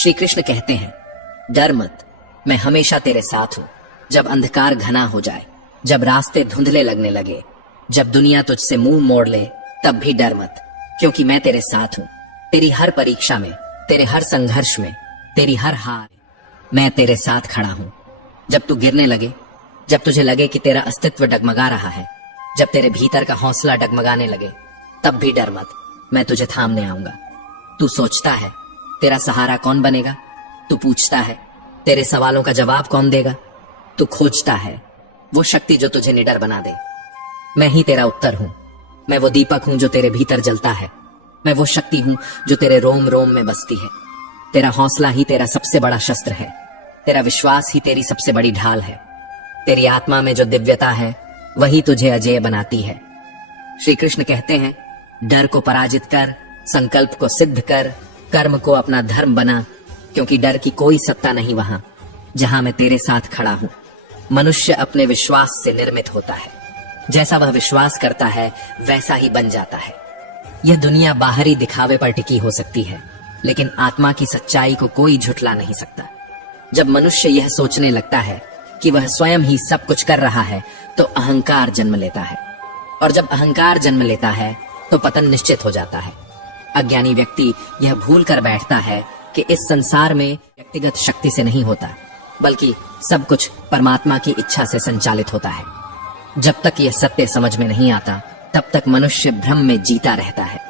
श्री कृष्ण कहते हैं, डर मत, मैं हमेशा तेरे साथ हूं। जब अंधकार घना हो जाए, जब रास्ते धुंधले लगने लगे, जब दुनिया तुझसे मुंह मोड़ ले, तब भी डर मत, क्योंकि मैं तेरे साथ हूं। तेरी हर परीक्षा में, तेरे हर संघर्ष में, तेरी हर हार मैं तेरे साथ खड़ा हूं। जब तू गिरने लगे, जब तुझे लगे कि तेरा अस्तित्व डगमगा रहा है, जब तेरे भीतर का हौसला डगमगाने लगे, तब भी डर मत, मैं तुझे थामने आऊंगा। तू सोचता है तेरा सहारा कौन बनेगा, तू पूछता है तेरे सवालों का जवाब कौन देगा, तू खोजता है वो शक्ति जो तुझे निडर बना दे। मैं ही तेरा उत्तर हूं, मैं वो दीपक हूं जो तेरे भीतर जलता है, मैं वो शक्ति हूं जो तेरे रोम रोम में बसती है। तेरा हौसला ही तेरा सबसे बड़ा शस्त्र है, तेरा विश्वास ही तेरी सबसे बड़ी ढाल है। तेरी आत्मा में जो दिव्यता है वही तुझे अजेय बनाती है। श्री कृष्ण कहते हैं, डर को पराजित कर, संकल्प को सिद्ध कर, कर्म को अपना धर्म बना, क्योंकि डर की कोई सत्ता नहीं वहां जहां मैं तेरे साथ खड़ा हूं। मनुष्य अपने विश्वास से निर्मित होता है, जैसा वह विश्वास करता है वैसा ही बन जाता है। यह दुनिया बाहरी दिखावे पर टिकी हो सकती है, लेकिन आत्मा की सच्चाई को कोई झुठला नहीं सकता। जब मनुष्य यह सोचने लगता है कि वह स्वयं ही सब कुछ कर रहा है, तो अहंकार जन्म लेता है, और जब अहंकार जन्म लेता है तो पतन निश्चित हो जाता है। अज्ञानी व्यक्ति यह भूल कर बैठता है कि इस संसार में व्यक्तिगत शक्ति से नहीं होता, बल्कि सब कुछ परमात्मा की इच्छा से संचालित होता है। जब तक यह सत्य समझ में नहीं आता, तब तक मनुष्य भ्रम में जीता रहता है।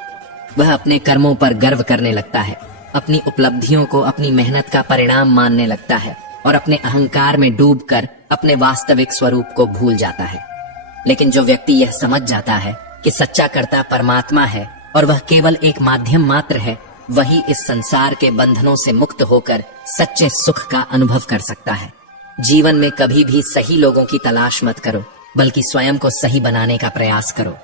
वह अपने कर्मों पर गर्व करने लगता है, अपनी उपलब्धियों को अपनी मेहनत का परिणाम मानने लगता है, और अपने अहंकार में डूबकर अपने वास्तविक स्वरूप को भूल जाता है। लेकिन जो व्यक्ति यह समझ जाता है कि सच्चा कर्ता परमात्मा है और वह केवल एक माध्यम मात्र है, वही इस संसार के बंधनों से मुक्त होकर सच्चे सुख का अनुभव कर सकता है। जीवन में कभी भी सही लोगों की तलाश मत करो, बल्कि स्वयं को सही बनाने का प्रयास करो।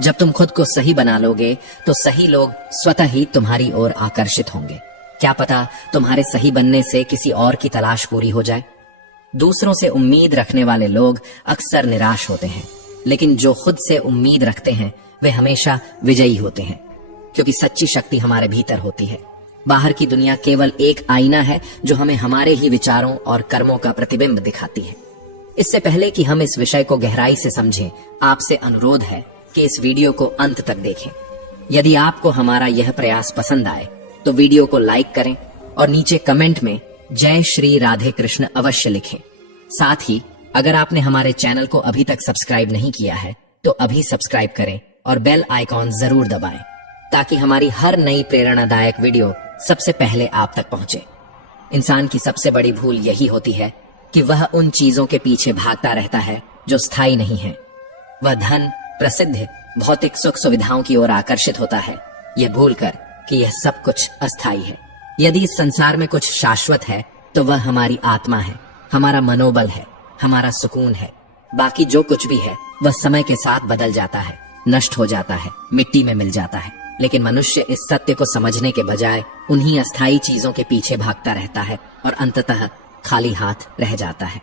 जब तुम खुद को सही बना लोगे, तो सही लोग स्वतः ही तुम्हारी ओर आकर्षित होंगे। क्या पता तुम्हारे सही बनने से किसी और की तलाश पूरी हो जाए। दूसरों से उम्मीद रखने वाले लोग अक्सर निराश होते हैं, लेकिन जो खुद से उम्मीद रखते हैं वे हमेशा विजयी होते हैं, क्योंकि सच्ची शक्ति हमारे भीतर होती है। बाहर की दुनिया केवल एक आईना है जो हमें हमारे ही विचारों और कर्मों का प्रतिबिंब दिखाती है। इससे पहले कि हम इस विषय को गहराई से समझें, आपसे अनुरोध है कि इस वीडियो को अंत तक देखें। यदि आपको हमारा यह प्रयास पसंद आए तो वीडियो को लाइक करें और नीचे कमेंट में जय श्री राधे कृष्ण अवश्य लिखें। साथ ही अगर आपने हमारे चैनल को अभी तक सब्सक्राइब नहीं किया है तो अभी सब्सक्राइब करें और बेल आइकॉन जरूर दबाएं, ताकि हमारी हर नई प्रेरणादायक वीडियो सबसे पहले आप तक पहुंचे। इंसान की सबसे बड़ी भूल यही होती है कि वह उन चीजों के पीछे भागता रहता है जो स्थायी नहीं है। वह धन, प्रसिद्ध, भौतिक सुख सुविधाओं की ओर आकर्षित होता है, यह भूलकर कि यह सब कुछ अस्थायी है। यदि इस संसार में कुछ शाश्वत है तो वह हमारी आत्मा है, हमारा मनोबल है, हमारा सुकून है। बाकी जो कुछ भी है वह समय के साथ बदल जाता है, नष्ट हो जाता है, मिट्टी में मिल जाता है। लेकिन मनुष्य इस सत्य को समझने के बजाय उन्हीं अस्थायी चीजों के पीछे भागता रहता है और अंततः खाली हाथ रह जाता है।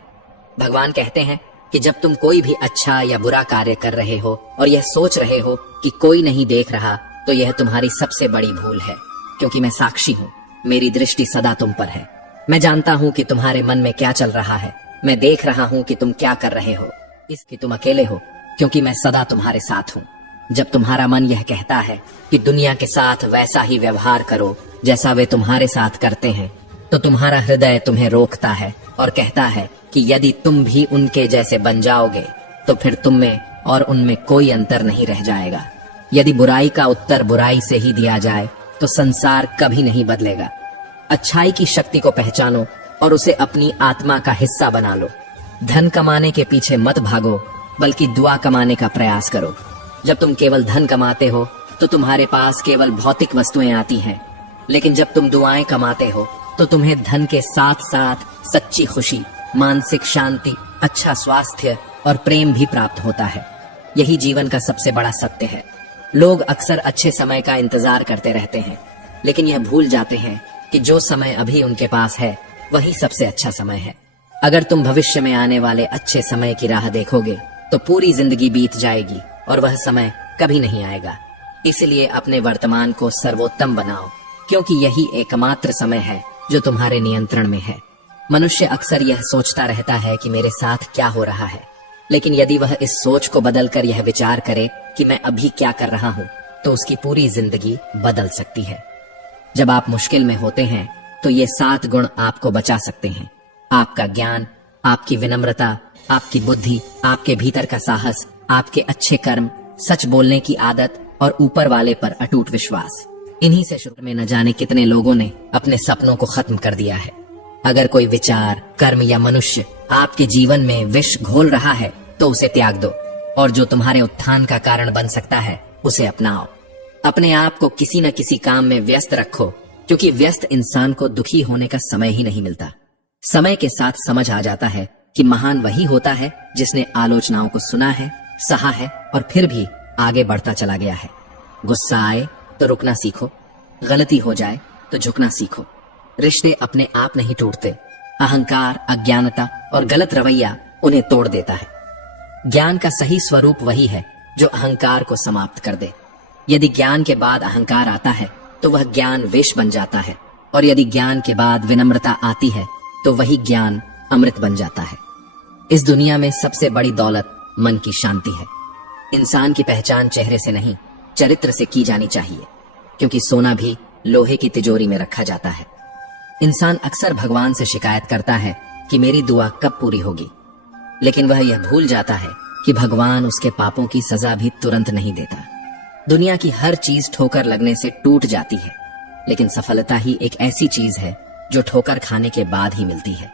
भगवान कहते हैं कि जब तुम कोई भी अच्छा या बुरा कार्य कर रहे हो और यह सोच रहे हो कि कोई नहीं देख रहा, तो यह तुम्हारी सबसे बड़ी भूल है, क्योंकि मैं साक्षी हूँ, मेरी दृष्टि सदा तुम पर है। मैं जानता हूँ कि तुम्हारे मन में क्या चल रहा है, मैं देख रहा हूँ कि तुम क्या कर रहे हो। इसकी तुम अकेले हो, क्योंकि मैं सदा तुम्हारे साथ हूँ। जब तुम्हारा मन यह कहता है कि दुनिया के साथ वैसा ही व्यवहार करो जैसा वे तुम्हारे साथ करते हैं, तो तुम्हारा हृदय तुम्हें रोकता है और कहता है कि यदि तुम भी उनके जैसे बन जाओगे तो फिर तुम में और उनमें कोई अंतर नहीं रह जाएगा। यदि बुराई का उत्तर बुराई से ही दिया जाए तो संसार कभी नहीं बदलेगा। अच्छाई की शक्ति को पहचानो और उसे अपनी आत्मा का हिस्सा बना लो। धन कमाने के पीछे मत भागो, बल्कि दुआ कमाने का प्रयास करो। जब तुम केवल धन कमाते हो तो तुम्हारे पास केवल भौतिक वस्तुएं आती हैं, लेकिन जब तुम दुआएं कमाते हो तो तुम्हें धन के साथ साथ सच्ची खुशी, मानसिक शांति, अच्छा स्वास्थ्य और प्रेम भी प्राप्त होता है। यही जीवन का सबसे बड़ा सत्य है। लोग अक्सर अच्छे समय का इंतजार करते रहते हैं, लेकिन यह भूल जाते हैं कि जो समय अभी उनके पास है वही सबसे अच्छा समय है। अगर तुम भविष्य में आने वाले अच्छे समय की राह देखोगे तो पूरी जिंदगी बीत जाएगी और वह समय कभी नहीं आएगा। इसलिए अपने वर्तमान को सर्वोत्तम बनाओ, क्योंकि यही एकमात्र समय है जो तुम्हारे नियंत्रण में है। मनुष्य अक्सर यह सोचता रहता है कि मेरे साथ क्या हो रहा है, लेकिन यदि वह इस सोच को बदलकर यह विचार करे कि मैं अभी क्या कर रहा हूं, तो उसकी पूरी जिंदगी बदल सकती है। जब आप मुश्किल में होते हैं तो ये 7 गुण आपको बचा सकते हैं। आपका ज्ञान, आपकी विनम्रता, आपकी बुद्धि, आपके भीतर का साहस, आपके अच्छे कर्म, सच बोलने की आदत और ऊपर वाले पर अटूट विश्वास। इन्हीं से शुरू में न जाने कितने लोगों ने अपने सपनों को खत्म कर दिया है। अगर कोई विचार, कर्म या मनुष्य आपके जीवन में विष घोल रहा है तो उसे त्याग दो, और जो तुम्हारे उत्थान का कारण बन सकता है उसे अपनाओ। अपने आप को किसी न किसी काम में व्यस्त रखो, क्योंकि व्यस्त इंसान को दुखी होने का समय ही नहीं मिलता। समय के साथ समझ आ जाता है कि महान वही होता है जिसने आलोचनाओं को सुना है, सहा है और फिर भी आगे बढ़ता चला गया है। गुस्सा आए तो रुकना सीखो, गलती हो जाए तो झुकना सीखो। रिश्ते अपने आप नहीं टूटते, अहंकार, अज्ञानता और गलत रवैया उन्हें तोड़ देता है। ज्ञान का सही स्वरूप वही है जो अहंकार को समाप्त कर दे। यदि ज्ञान के बाद अहंकार आता है तो वह ज्ञान विष बन जाता है, और यदि ज्ञान के बाद विनम्रता आती है तो वही ज्ञान अमृत बन जाता है। इस दुनिया में सबसे बड़ी दौलत मन की शांति है। इंसान की पहचान चेहरे से नहीं, चरित्र से की जानी चाहिए, क्योंकि सोना भी लोहे की तिजोरी में रखा जाता है। इंसान अक्सर भगवान से शिकायत करता है कि मेरी दुआ कब पूरी होगी, लेकिन वह यह भूल जाता है कि भगवान उसके पापों की सजा भी तुरंत नहीं देता। दुनिया की हर चीज ठोकर लगने से टूट जाती है, लेकिन सफलता ही एक ऐसी चीज है जो ठोकर खाने के बाद ही मिलती है।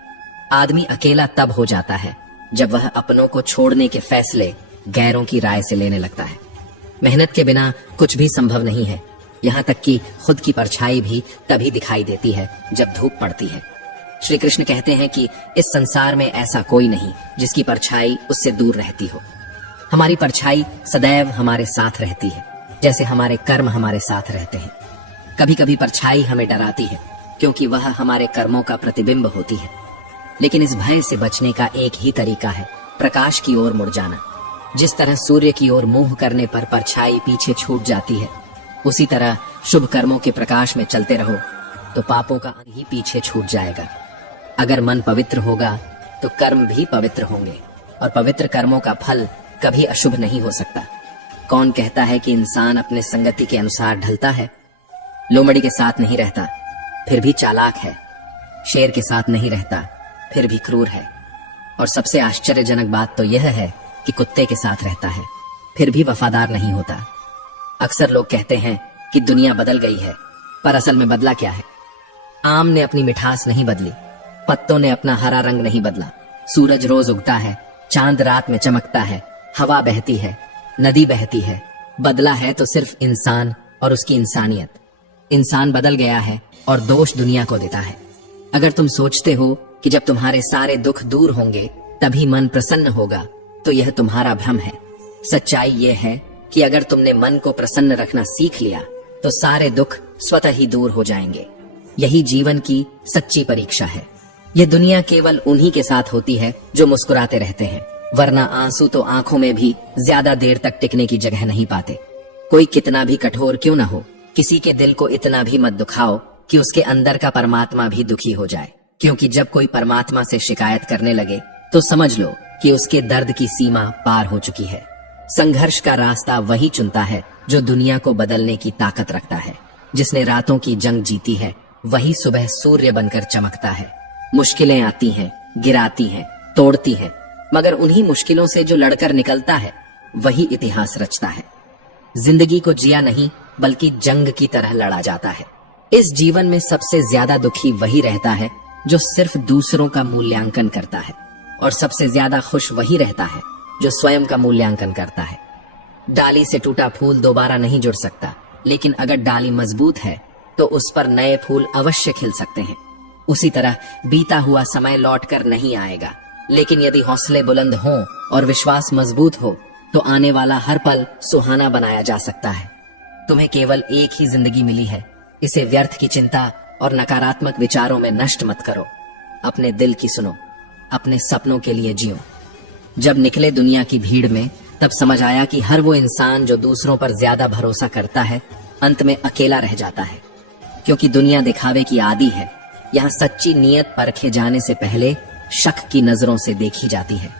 आदमी अकेला तब हो जाता है जब वह अपनों को छोड़ने के फैसले गैरों की राय से लेने लगता है। मेहनत के बिना कुछ भी संभव नहीं है, यहाँ तक कि खुद की परछाई भी तभी दिखाई देती है जब धूप पड़ती है। श्री कृष्ण कहते हैं कि इस संसार में ऐसा कोई नहीं जिसकी परछाई उससे दूर रहती हो। हमारी परछाई सदैव हमारे साथ रहती है, जैसे हमारे कर्म हमारे साथ रहते हैं। कभी कभी परछाई हमें डराती है, क्योंकि वह हमारे कर्मों का प्रतिबिंब होती है। लेकिन इस भय से बचने का एक ही तरीका है, प्रकाश की ओर मुड़ जाना। जिस तरह सूर्य की ओर मुंह करने पर परछाई पीछे छूट जाती है, उसी तरह शुभ कर्मों के प्रकाश में चलते रहो तो पापों का अंग ही पीछे छूट जाएगा। अगर मन पवित्र होगा तो कर्म भी पवित्र होंगे, और पवित्र कर्मों का फल कभी अशुभ नहीं हो सकता। कौन कहता है कि इंसान अपने संगति के अनुसार ढलता है? लोमड़ी के साथ नहीं रहता, फिर भी चालाक है। शेर के साथ नहीं रहता, फिर भी क्रूर है। और सबसे आश्चर्यजनक बात तो यह है कि कुत्ते के साथ रहता है, फिर भी वफादार नहीं होता। अक्सर लोग कहते हैं कि दुनिया बदल गई है, पर असल में बदला क्या है? आम ने अपनी मिठास नहीं बदली, पत्तों ने अपना हरा रंग नहीं बदला। सूरज रोज उगता है, चांद रात में चमकता है, हवा बहती है, नदी बहती है। बदला है तो सिर्फ इंसान और उसकी इंसानियत। इंसान बदल गया है और दोष दुनिया को देता है। अगर तुम सोचते हो कि जब तुम्हारे सारे दुख दूर होंगे तभी मन प्रसन्न होगा, तो यह तुम्हारा भ्रम है। सच्चाई यह है कि अगर तुमने मन को प्रसन्न रखना सीख लिया तो सारे दुख स्वतः ही दूर हो जाएंगे। यही जीवन की सच्ची परीक्षा है। यह दुनिया केवल उन्हीं के साथ होती है जो मुस्कुराते रहते हैं, वरना आंसू तो आंखों में भी ज्यादा देर तक टिकने की जगह नहीं पाते। कोई कितना भी कठोर क्यों न हो, किसी के दिल को इतना भी मत दुखाओ कि उसके अंदर का परमात्मा भी दुखी हो जाए। क्योंकि जब कोई परमात्मा से शिकायत करने लगे तो समझ लो कि उसके दर्द की सीमा पार हो चुकी है। संघर्ष का रास्ता वही चुनता है जो दुनिया को बदलने की ताकत रखता है। जिसने रातों की जंग जीती है वही सुबह सूर्य बनकर चमकता है। मुश्किलें आती हैं, गिराती हैं, तोड़ती हैं, मगर उन्हीं मुश्किलों से जो लड़कर निकलता है वही इतिहास रचता है। जिंदगी को जिया नहीं बल्कि जंग की तरह लड़ा जाता है। इस जीवन में सबसे ज्यादा दुखी वही रहता है जो सिर्फ दूसरों का मूल्यांकन करता है, और सबसे ज्यादा खुश वही रहता है जो स्वयं का मूल्यांकन करता है। डाली से टूटा फूल दोबारा नहीं जुड़ सकता, लेकिन अगर डाली मजबूत है तो उस पर नए फूल अवश्य खिल सकते हैं। उसी तरह बीता हुआ समय लौटकर नहीं आएगा, लेकिन यदि हौसले बुलंद हों और विश्वास मजबूत हो तो आने वाला हर पल सुहाना बनाया जा सकता है। तुम्हें केवल एक ही जिंदगी मिली है, इसे व्यर्थ की चिंता और नकारात्मक विचारों में नष्ट मत करो। अपने दिल की सुनो, अपने सपनों के लिए जियो। जब निकले दुनिया की भीड़ में तब समझ आया कि हर वो इंसान जो दूसरों पर ज्यादा भरोसा करता है अंत में अकेला रह जाता है। क्योंकि दुनिया दिखावे की आदी है, यहाँ सच्ची नीयत परखे जाने से पहले शक की नजरों से देखी जाती है।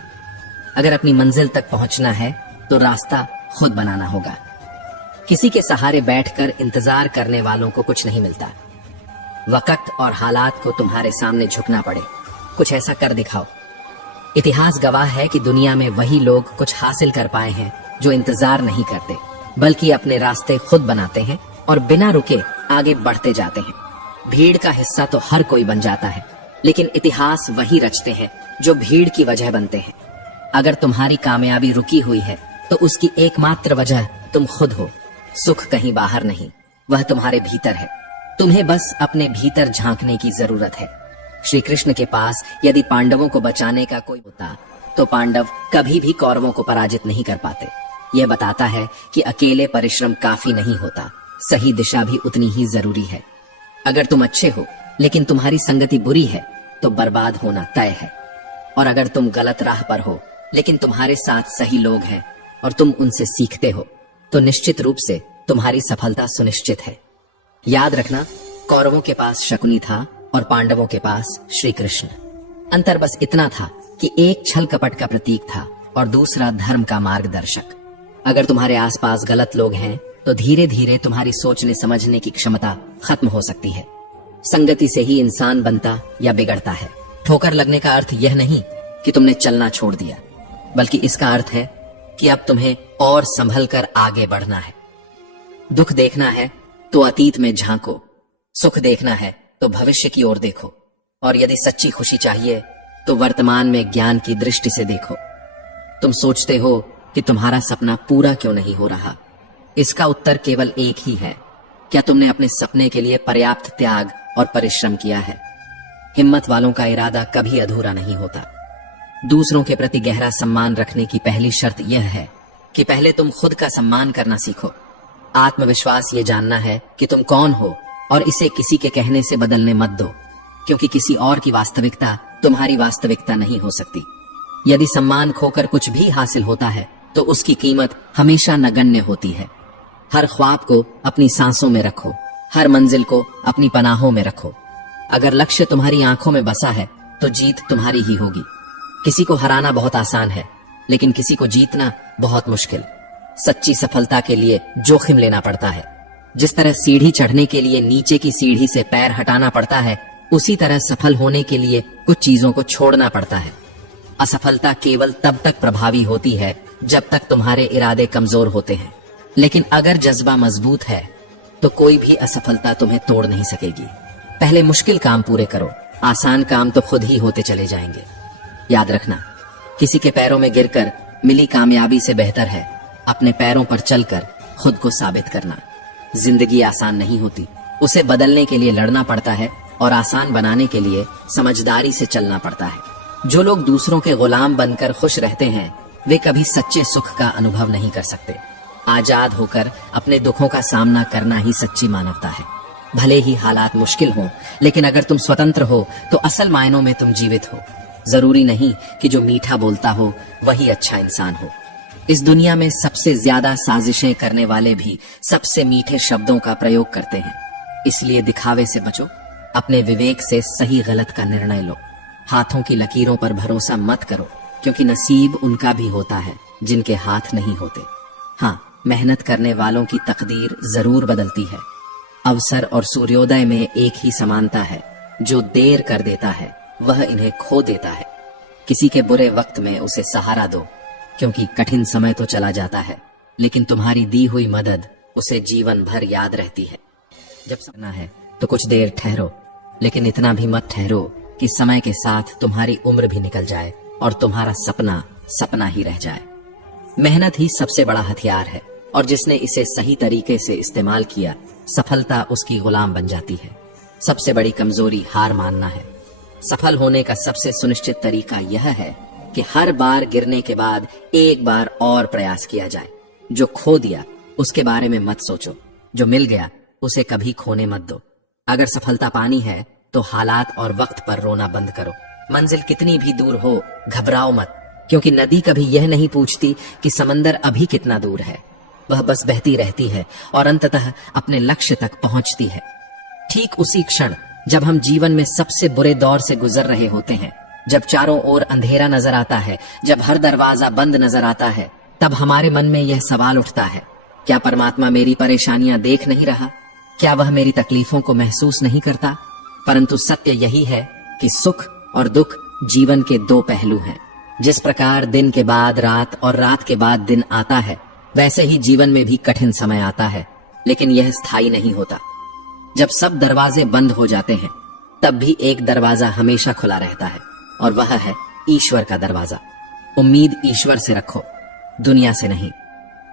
अगर अपनी मंजिल तक पहुंचना है तो रास्ता खुद बनाना होगा। किसी के सहारे बैठकर इंतजार करने वालों को कुछ नहीं मिलता। वक्त और हालात को तुम्हारे सामने झुकना पड़े, कुछ ऐसा कर दिखाओ। इतिहास गवाह है कि दुनिया में वही लोग कुछ हासिल कर पाए हैं जो इंतजार नहीं करते, बल्कि अपने रास्ते खुद बनाते हैं और बिना रुके आगे बढ़ते जाते हैं। भीड़ का हिस्सा तो हर कोई बन जाता है, लेकिन इतिहास वही रचते हैं जो भीड़ की वजह बनते हैं। अगर तुम्हारी कामयाबी रुकी हुई है तो उसकी एकमात्र वजह तुम खुद हो। सुख कहीं बाहर नहीं, वह तुम्हारे भीतर है। तुम्हें बस अपने भीतर झांकने की जरूरत है। श्री कृष्ण के पास यदि पांडवों को बचाने का कोई होता तो पांडव कभी भी कौरवों को पराजित नहीं कर पाते। यह बताता है कि अकेले परिश्रम काफी नहीं होता, सही दिशा भी उतनी ही जरूरी है। अगर तुम अच्छे हो लेकिन तुम्हारी संगति बुरी है तो बर्बाद होना तय है। और अगर तुम गलत राह पर हो लेकिन तुम्हारे साथ सही लोग हैं और तुम उनसे सीखते हो तो निश्चित रूप से तुम्हारी सफलता सुनिश्चित है। याद रखना, कौरवों के पास शकुनी था और पांडवों के पास श्री कृष्ण। अंतर बस इतना था कि एक छल कपट का प्रतीक था और दूसरा धर्म का मार्गदर्शक। अगर तुम्हारे आसपास गलत लोग हैं तो धीरे धीरे तुम्हारी सोचने समझने की क्षमता खत्म हो सकती है। संगति से ही इंसान बनता या बिगड़ता है। ठोकर लगने का अर्थ यह नहीं कि तुमने चलना छोड़ दिया, बल्कि इसका अर्थ है कि अब तुम्हें और संभल कर आगे बढ़ना है। दुख देखना है तो अतीत में झांको, सुख देखना है तो भविष्य की ओर देखो, और यदि सच्ची खुशी चाहिए तो वर्तमान में ज्ञान की दृष्टि से देखो। तुम सोचते हो कि तुम्हारा सपना पूरा क्यों नहीं हो रहा? इसका उत्तर केवल एक ही है, क्या तुमने अपने सपने के लिए पर्याप्त त्याग और परिश्रम किया है? हिम्मत वालों का इरादा कभी अधूरा नहीं होता। दूसरों के प्रति गहरा सम्मान रखने की पहली शर्त यह है कि पहले तुम खुद का सम्मान करना सीखो। आत्मविश्वास ये जानना है कि तुम कौन हो और इसे किसी के कहने से बदलने मत दो, क्योंकि किसी और की वास्तविकता तुम्हारी वास्तविकता नहीं हो सकती। यदि सम्मान खोकर कुछ भी हासिल होता है तो उसकी कीमत हमेशा नगण्य होती है। हर ख्वाब को अपनी सांसों में रखो, हर मंजिल को अपनी पनाहों में रखो। अगर लक्ष्य तुम्हारी आंखों में बसा है तो जीत तुम्हारी ही होगी। किसी को हराना बहुत आसान है, लेकिन किसी को जीतना बहुत मुश्किल। सच्ची सफलता के लिए जोखिम लेना पड़ता है। जिस तरह सीढ़ी चढ़ने के लिए नीचे की सीढ़ी से पैर हटाना पड़ता है, उसी तरह सफल होने के लिए कुछ चीजों को छोड़ना पड़ता है। असफलता केवल तब तक प्रभावी होती है जब तक तुम्हारे इरादे कमजोर होते हैं, लेकिन अगर जज्बा मजबूत है तो कोई भी असफलता तुम्हें तोड़ नहीं सकेगी। पहले मुश्किल काम पूरे करो, आसान काम तो खुद ही होते चले जाएंगे। याद रखना, किसी के पैरों में गिरकर मिली कामयाबी से बेहतर है अपने पैरों पर चलकर खुद को साबित करना। जिंदगी आसान नहीं होती, उसे बदलने के लिए लड़ना पड़ता है और आसान बनाने के लिए समझदारी से चलना पड़ता है। जो लोग दूसरों के गुलाम बनकर खुश रहते हैं वे कभी सच्चे सुख का अनुभव नहीं कर सकते। आजाद होकर अपने दुखों का सामना करना ही सच्ची मानवता है। भले ही हालात मुश्किल हों, लेकिन अगर तुम स्वतंत्र हो तो असल मायनों में तुम जीवित हो। जरूरी नहीं कि जो मीठा बोलता हो वही अच्छा इंसान हो। इस दुनिया में सबसे ज्यादा साजिशें करने वाले भी सबसे मीठे शब्दों का प्रयोग करते हैं। इसलिए दिखावे से बचो, अपने विवेक से सही गलत का निर्णय लो। हाथों की लकीरों पर भरोसा मत करो, क्योंकि नसीब उनका भी होता है जिनके हाथ नहीं होते। हाँ, मेहनत करने वालों की तकदीर जरूर बदलती है। अवसर और सूर्योदय में एक ही समानता है, जो देर कर देता है वह इन्हें खो देता है। किसी के बुरे वक्त में उसे सहारा दो, क्योंकि कठिन समय तो चला जाता है, लेकिन तुम्हारी दी हुई मदद उसे जीवन भर याद रहती है। जब सपना है तो कुछ देर ठहरो, लेकिन इतना भी मत ठहरो कि समय के साथ तुम्हारी उम्र भी निकल जाए और तुम्हारा सपना सपना ही रह जाए। मेहनत ही सबसे बड़ा हथियार है, और जिसने इसे सही तरीके से इस्तेमाल किया, सफलता उसकी गुलाम बन जाती है। सबसे बड़ी कमजोरी हार मानना है। सफल होने का सबसे सुनिश्चित तरीका यह है कि हर बार गिरने के बाद एक बार और प्रयास किया जाए। जो खो दिया उसके बारे में मत सोचो, जो मिल गया उसे कभी खोने मत दो। अगर सफलता पानी है तो हालात और वक्त पर रोना बंद करो। मंजिल कितनी भी दूर हो, घबराओ मत, क्योंकि नदी कभी यह नहीं पूछती कि समंदर अभी कितना दूर है। वह बस बहती रहती है और अंततः अपने लक्ष्य तक पहुंचती है। ठीक उसी क्षण जब हम जीवन में सबसे बुरे दौर से गुजर रहे होते हैं, जब चारों ओर अंधेरा नजर आता है, जब हर दरवाजा बंद नजर आता है, तब हमारे मन में यह सवाल उठता है, क्या परमात्मा मेरी परेशानियां देख नहीं रहा? क्या वह मेरी तकलीफों को महसूस नहीं करता? परंतु सत्य यही है कि सुख और दुख जीवन के दो पहलू हैं। जिस प्रकार दिन के बाद रात और रात के बाद दिन आता है, वैसे ही जीवन में भी कठिन समय आता है, लेकिन यह स्थायी नहीं होता। जब सब दरवाजे बंद हो जाते हैं, तब भी एक दरवाजा हमेशा खुला रहता है, और वह है ईश्वर का दरवाजा। उम्मीद ईश्वर से रखो, दुनिया से नहीं।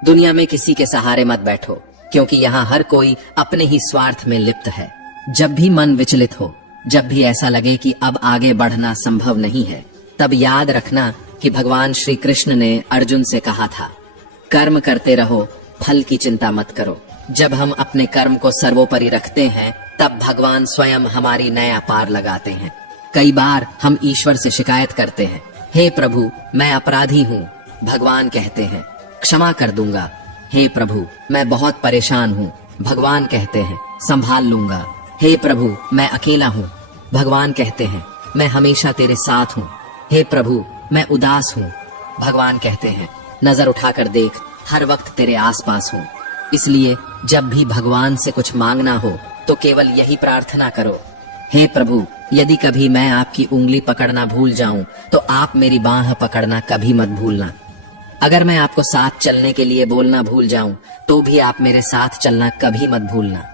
दुनिया में किसी के सहारे मत बैठो, क्योंकि यहाँ हर कोई अपने ही स्वार्थ में लिप्त है। जब भी मन विचलित हो, जब भी ऐसा लगे कि अब आगे बढ़ना संभव नहीं है, तब याद रखना कि भगवान श्री कृष्ण ने अर्जुन से कहा था, कर्म करते रहो, फल की चिंता मत करो। जब हम अपने कर्म को सर्वोपरि रखते हैं, तब भगवान स्वयं हमारी नया पार लगाते हैं। कई बार हम ईश्वर से शिकायत करते हैं, हे प्रभु मैं अपराधी हूँ। भगवान कहते हैं, क्षमा कर दूंगा। हे प्रभु मैं बहुत परेशान हूँ। भगवान कहते हैं, संभाल लूंगा। हे प्रभु मैं अकेला हूँ। भगवान कहते हैं, मैं हमेशा तेरे साथ हूँ। हे प्रभु मैं उदास हूँ। भगवान कहते हैं, नजर उठाकर देख, हर वक्त तेरे आसपास हूँ। इसलिए जब भी भगवान से कुछ मांगना हो तो केवल यही प्रार्थना करो, हे प्रभु यदि कभी मैं आपकी उंगली पकड़ना भूल जाऊं तो आप मेरी बांह पकड़ना कभी मत भूलना। अगर मैं आपको साथ चलने के लिए बोलना भूल जाऊं तो भी आप मेरे साथ चलना कभी मत भूलना।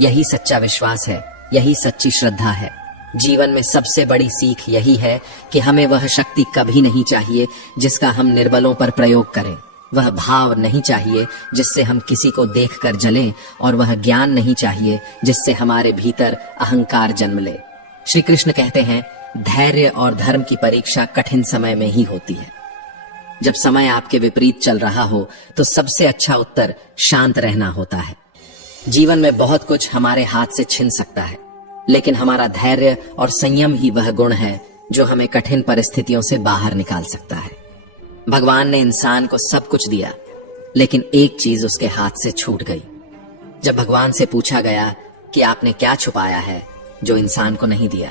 यही सच्चा विश्वास है, यही सच्ची श्रद्धा है। जीवन में सबसे बड़ी सीख यही है कि हमें वह शक्ति कभी नहीं चाहिए जिसका हम निर्बलों पर प्रयोग करें। वह भाव नहीं चाहिए जिससे हम किसी को देखकर जलें, और वह ज्ञान नहीं चाहिए जिससे हमारे भीतर अहंकार जन्म ले। श्री कृष्ण कहते हैं, धैर्य और धर्म की परीक्षा कठिन समय में ही होती है। जब समय आपके विपरीत चल रहा हो तो सबसे अच्छा उत्तर शांत रहना होता है। जीवन में बहुत कुछ हमारे हाथ से छिन सकता है, लेकिन हमारा धैर्य और संयम ही वह गुण है जो हमें कठिन परिस्थितियों से बाहर निकाल सकता है। भगवान ने इंसान को सब कुछ दिया, लेकिन एक चीज उसके हाथ से छूट गई। जब भगवान से पूछा गया कि आपने क्या छुपाया है जो इंसान को नहीं दिया,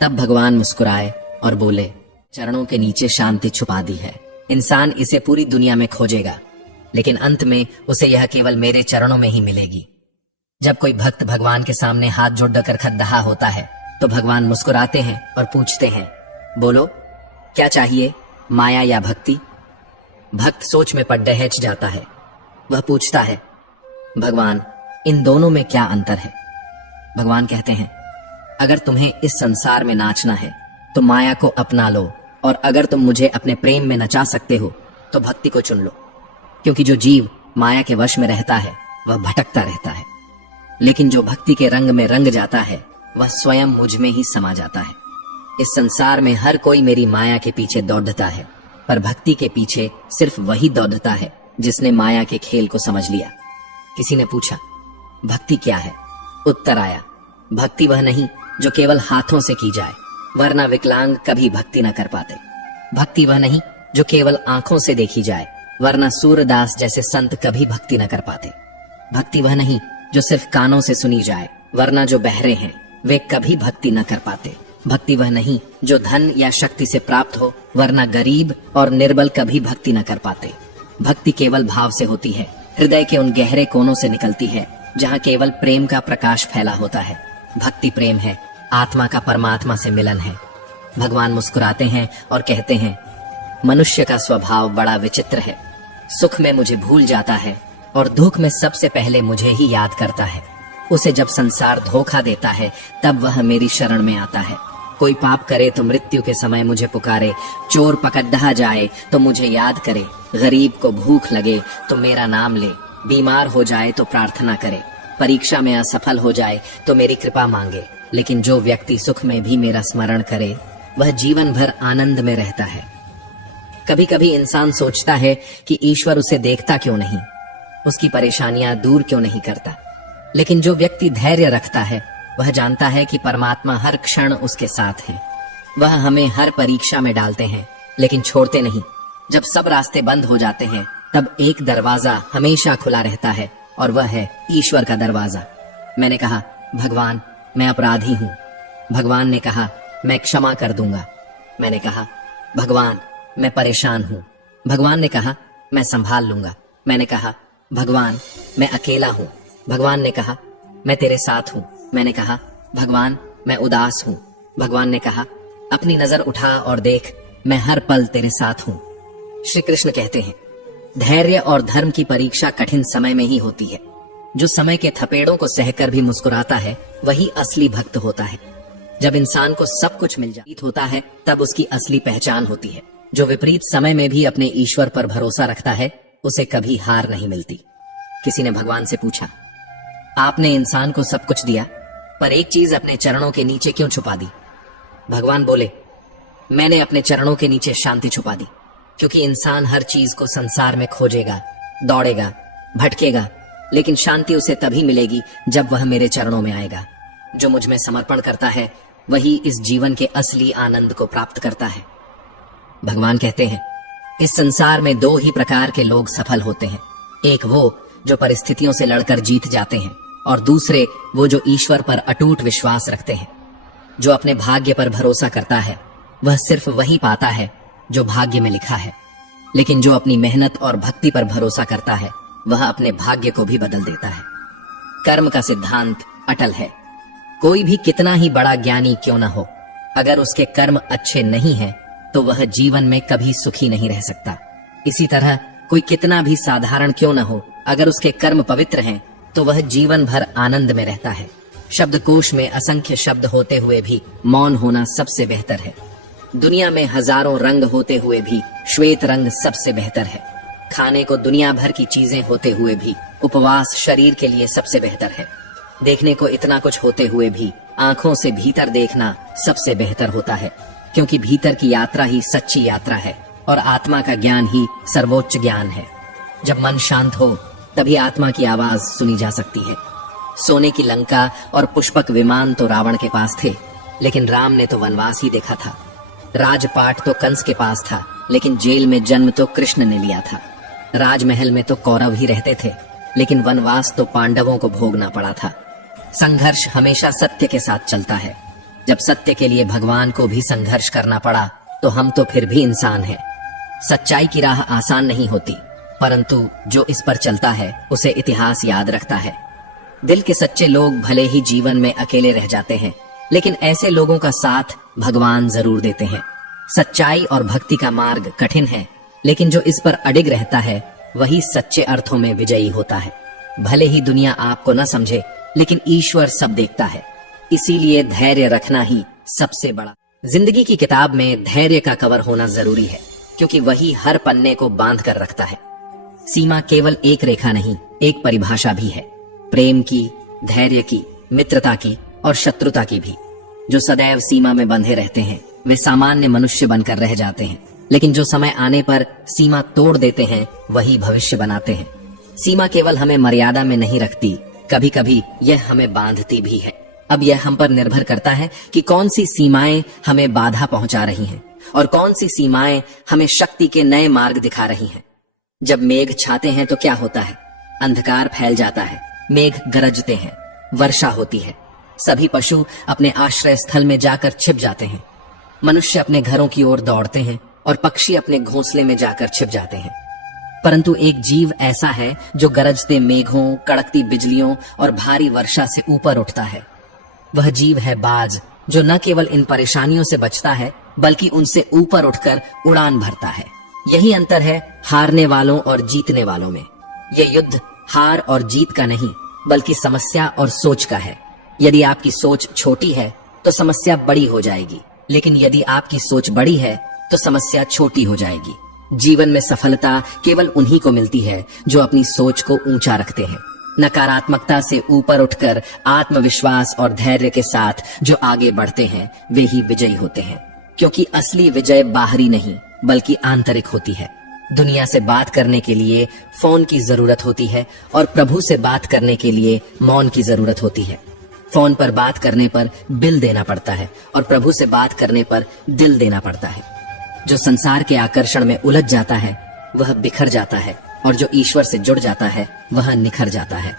तब भगवान मुस्कुराए और बोले, चरणों के नीचे शांति छुपा दी है। इंसान इसे पूरी दुनिया में खोजेगा, लेकिन अंत में उसे यह केवल मेरे चरणों में ही मिलेगी। जब कोई भक्त भगवान के सामने हाथ जोड़कर खतदहा होता है तो भगवान मुस्कुराते हैं और पूछते हैं, बोलो क्या चाहिए, माया या भक्ति? भक्त सोच में पड़ दहच जाता है। वह पूछता है, भगवान इन दोनों में क्या अंतर है? भगवान कहते हैं, अगर तुम्हें इस संसार में नाचना है तो माया को अपना लो, और अगर तुम मुझे अपने प्रेम में नचा सकते हो तो भक्ति को चुन लो। क्योंकि जो जीव माया के वश में रहता है वह भटकता रहता है, लेकिन जो भक्ति के रंग में रंग जाता है वह स्वयं मुझ में ही समा जाता है। इस संसार में हर कोई मेरी माया के पीछे दौड़ता है, पर भक्ति के पीछे सिर्फ वही दौड़ता है जिसने माया के खेल को समझ लिया। किसी ने पूछा, भक्ति क्या है? उत्तर आया, भक्ति वह नहीं जो केवल हाथों से की जाए, वरना विकलांग कभी भक्ति न कर पाते। भक्ति वह नहीं जो केवल आंखों से देखी जाए, वरना सूरदास जैसे संत कभी भक्ति न कर पाते। भक्ति वह नहीं जो सिर्फ कानों से सुनी जाए, वरना जो बहरे हैं वे कभी भक्ति न कर पाते। भक्ति वह नहीं जो धन या शक्ति से प्राप्त हो, वरना गरीब और निर्बल कभी भक्ति न कर पाते। भक्ति केवल भाव से होती है, हृदय के उन गहरे कोनों से निकलती है जहाँ केवल प्रेम का प्रकाश फैला होता है। भक्ति प्रेम है, आत्मा का परमात्मा से मिलन है। भगवान मुस्कुराते हैं और कहते हैं, मनुष्य का स्वभाव बड़ा विचित्र है। सुख में मुझे भूल जाता है और दुख में सबसे पहले मुझे ही याद करता है। उसे जब संसार धोखा देता है तब वह मेरी शरण में आता है। कोई पाप करे तो मृत्यु के समय मुझे पुकारे, चोर पकड़ा जाए तो मुझे याद करे, गरीब को भूख लगे तो मेरा नाम ले, बीमार हो जाए तो प्रार्थना करे, परीक्षा में असफल हो जाए तो मेरी कृपा मांगे। लेकिन जो व्यक्ति सुख में भी मेरा स्मरण करे वह जीवन भर आनंद में रहता है। कभी कभी इंसान सोचता है कि ईश्वर उसे देखता क्यों नहीं, उसकी परेशानियां दूर क्यों नहीं करता। लेकिन जो व्यक्ति धैर्य रखता है वह जानता है कि परमात्मा हर क्षण उसके साथ है। वह हमें हर परीक्षा में डालते हैं लेकिन छोड़ते नहीं। जब सब रास्ते बंद हो जाते हैं तब एक दरवाजा हमेशा खुला रहता है और वह है ईश्वर का दरवाजा। मैंने कहा, भगवान मैं अपराधी हूं। भगवान ने कहा, मैं क्षमा कर दूंगा। मैंने कहा, भगवान मैं परेशान हूं। भगवान ने कहा, मैं संभाल लूंगा। मैंने कहा, भगवान मैं अकेला हूं। भगवान ने कहा, मैं तेरे साथ हूं। मैंने कहा, भगवान मैं उदास हूं। भगवान ने कहा, अपनी नजर उठा और देख, मैं हर पल तेरे साथ हूं। श्री कृष्ण कहते हैं, धैर्य और धर्म की परीक्षा कठिन समय में ही होती है। जो समय के थपेड़ों को सहकर भी मुस्कुराता है वही असली भक्त होता है। जब इंसान को सब कुछ मिल जाता होता है तब उसकी असली पहचान होती है। जो विपरीत समय में भी अपने ईश्वर पर भरोसा रखता है उसे कभी हार नहीं मिलती। किसी ने भगवान से पूछा, आपने इंसान को सब कुछ दिया पर एक चीज अपने चरणों के नीचे क्यों छुपा दी? भगवान बोले, मैंने अपने चरणों के नीचे शांति छुपा दी, क्योंकि इंसान हर चीज को संसार में खोजेगा, दौड़ेगा, भटकेगा, लेकिन शांति उसे तभी मिलेगी जब वह मेरे चरणों में आएगा। जो मुझ में समर्पण करता है वही इस जीवन के असली आनंद को प्राप्त करता है। भगवान कहते हैं, इस संसार में दो ही प्रकार के लोग सफल होते हैं। एक वो जो परिस्थितियों से लड़कर जीत जाते हैं और दूसरे वो जो ईश्वर पर अटूट विश्वास रखते हैं। जो अपने भाग्य पर भरोसा करता है वह सिर्फ वही पाता है जो भाग्य में लिखा है, लेकिन जो अपनी मेहनत और भक्ति पर भरोसा करता है वह अपने भाग्य को भी बदल देता है। कर्म का सिद्धांत अटल है। कोई भी कितना ही बड़ा ज्ञानी क्यों न हो, अगर उसके कर्म अच्छे नहीं हैं तो वह जीवन में कभी सुखी नहीं रह सकता। इसी तरह कोई कितना भी साधारण क्यों न हो, अगर उसके कर्म पवित्र हैं तो वह जीवन भर आनंद में रहता है। शब्दकोश में असंख्य शब्द होते हुए भी मौन होना सबसे बेहतर है। दुनिया में हजारों रंग होते हुए भी श्वेत रंग सबसे बेहतर है। खाने को दुनिया भर की चीजें होते हुए भी उपवास शरीर के लिए सबसे बेहतर है। देखने को इतना कुछ होते हुए भी आंखों से भीतर देखना सबसे बेहतर होता है, क्योंकि भीतर की यात्रा ही सच्ची यात्रा है और आत्मा का ज्ञान ही सर्वोच्च ज्ञान है। जब मन शांत हो तभी आत्मा की आवाज सुनी जा सकती है। सोने की लंका और पुष्पक विमान तो रावण के पास थे, लेकिन राम ने तो वनवास ही देखा था। राजपाट तो कंस के पास था, लेकिन जेल में जन्म तो कृष्ण ने लिया था। राजमहल में तो कौरव ही रहते थे, लेकिन वनवास तो पांडवों को भोगना पड़ा था। संघर्ष हमेशा सत्य के साथ चलता है। जब सत्य के लिए भगवान को भी संघर्ष करना पड़ा तो हम तो फिर भी इंसान हैं। सच्चाई की राह आसान नहीं होती, परंतु जो इस पर चलता है उसे इतिहास याद रखता है। दिल के सच्चे लोग भले ही जीवन में अकेले रह जाते हैं, लेकिन ऐसे लोगों का साथ भगवान जरूर देते हैं। सच्चाई और भक्ति का मार्ग कठिन है, लेकिन जो इस पर अडिग रहता है वही सच्चे अर्थों में विजयी होता है। भले ही दुनिया आपको न समझे, लेकिन ईश्वर सब देखता है। इसीलिए धैर्य रखना ही सबसे बड़ा। जिंदगी की किताब में धैर्य का कवर होना जरूरी है, क्योंकि वही हर पन्ने को बांध कर रखता है। सीमा केवल एक रेखा नहीं, एक परिभाषा भी है। प्रेम की, धैर्य की, मित्रता की और शत्रुता की भी। जो सदैव सीमा में बंधे रहते हैं वे सामान्य मनुष्य बनकर रह जाते हैं, लेकिन जो समय आने पर सीमा तोड़ देते हैं वही भविष्य बनाते हैं। सीमा केवल हमें मर्यादा में नहीं रखती, कभी कभी यह हमें बांधती भी है। अब यह हम पर निर्भर करता है कि कौन सी सीमाएं हमें बाधा पहुंचा रही हैं और कौन सी सीमाएं हमें शक्ति के नए मार्ग दिखा रही हैं। जब मेघ छाते हैं तो क्या होता है? अंधकार फैल जाता है, मेघ गरजते हैं, वर्षा होती है, सभी पशु अपने आश्रय स्थल में जाकर छिप जाते हैं, मनुष्य अपने घरों की ओर दौड़ते हैं और पक्षी अपने घोंसले में जाकर छिप जाते हैं। परंतु एक जीव ऐसा है जो गरजते मेघों, कड़कती बिजलियों और भारी वर्षा से ऊपर उठता है। वह जीव है बाज, जो न केवल इन परेशानियों से बचता है बल्कि उनसे ऊपर उठकर उड़ान भरता है। यही अंतर है हारने वालों और जीतने वालों में। यह युद्ध हार और जीत का नहीं बल्कि समस्या और सोच का है। यदि आपकी सोच छोटी है तो समस्या बड़ी हो जाएगी, लेकिन यदि आपकी सोच बड़ी है तो समस्या छोटी हो जाएगी। जीवन में सफलता केवल उन्हीं को मिलती है जो अपनी सोच को ऊंचा रखते हैं। नकारात्मकता से ऊपर उठकर आत्मविश्वास और धैर्य के साथ जो आगे बढ़ते हैं वे ही विजयी होते हैं, क्योंकि असली विजय बाहरी नहीं बल्कि आंतरिक होती है। दुनिया से बात करने के लिए फोन की जरूरत होती है और प्रभु से बात करने के लिए मौन की जरूरत होती है। फोन पर बात करने पर बिल देना पड़ता है और प्रभु से बात करने पर दिल देना पड़ता है। जो संसार के आकर्षण में उलझ जाता है वह बिखर जाता है और जो ईश्वर से जुड़ जाता है वह निखर जाता है।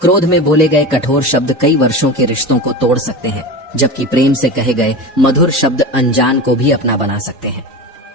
क्रोध में बोले गए कठोर शब्द कई वर्षों के रिश्तों को तोड़ सकते हैं, जबकि प्रेम से कहे गए मधुर शब्द अनजान को भी अपना बना सकते हैं।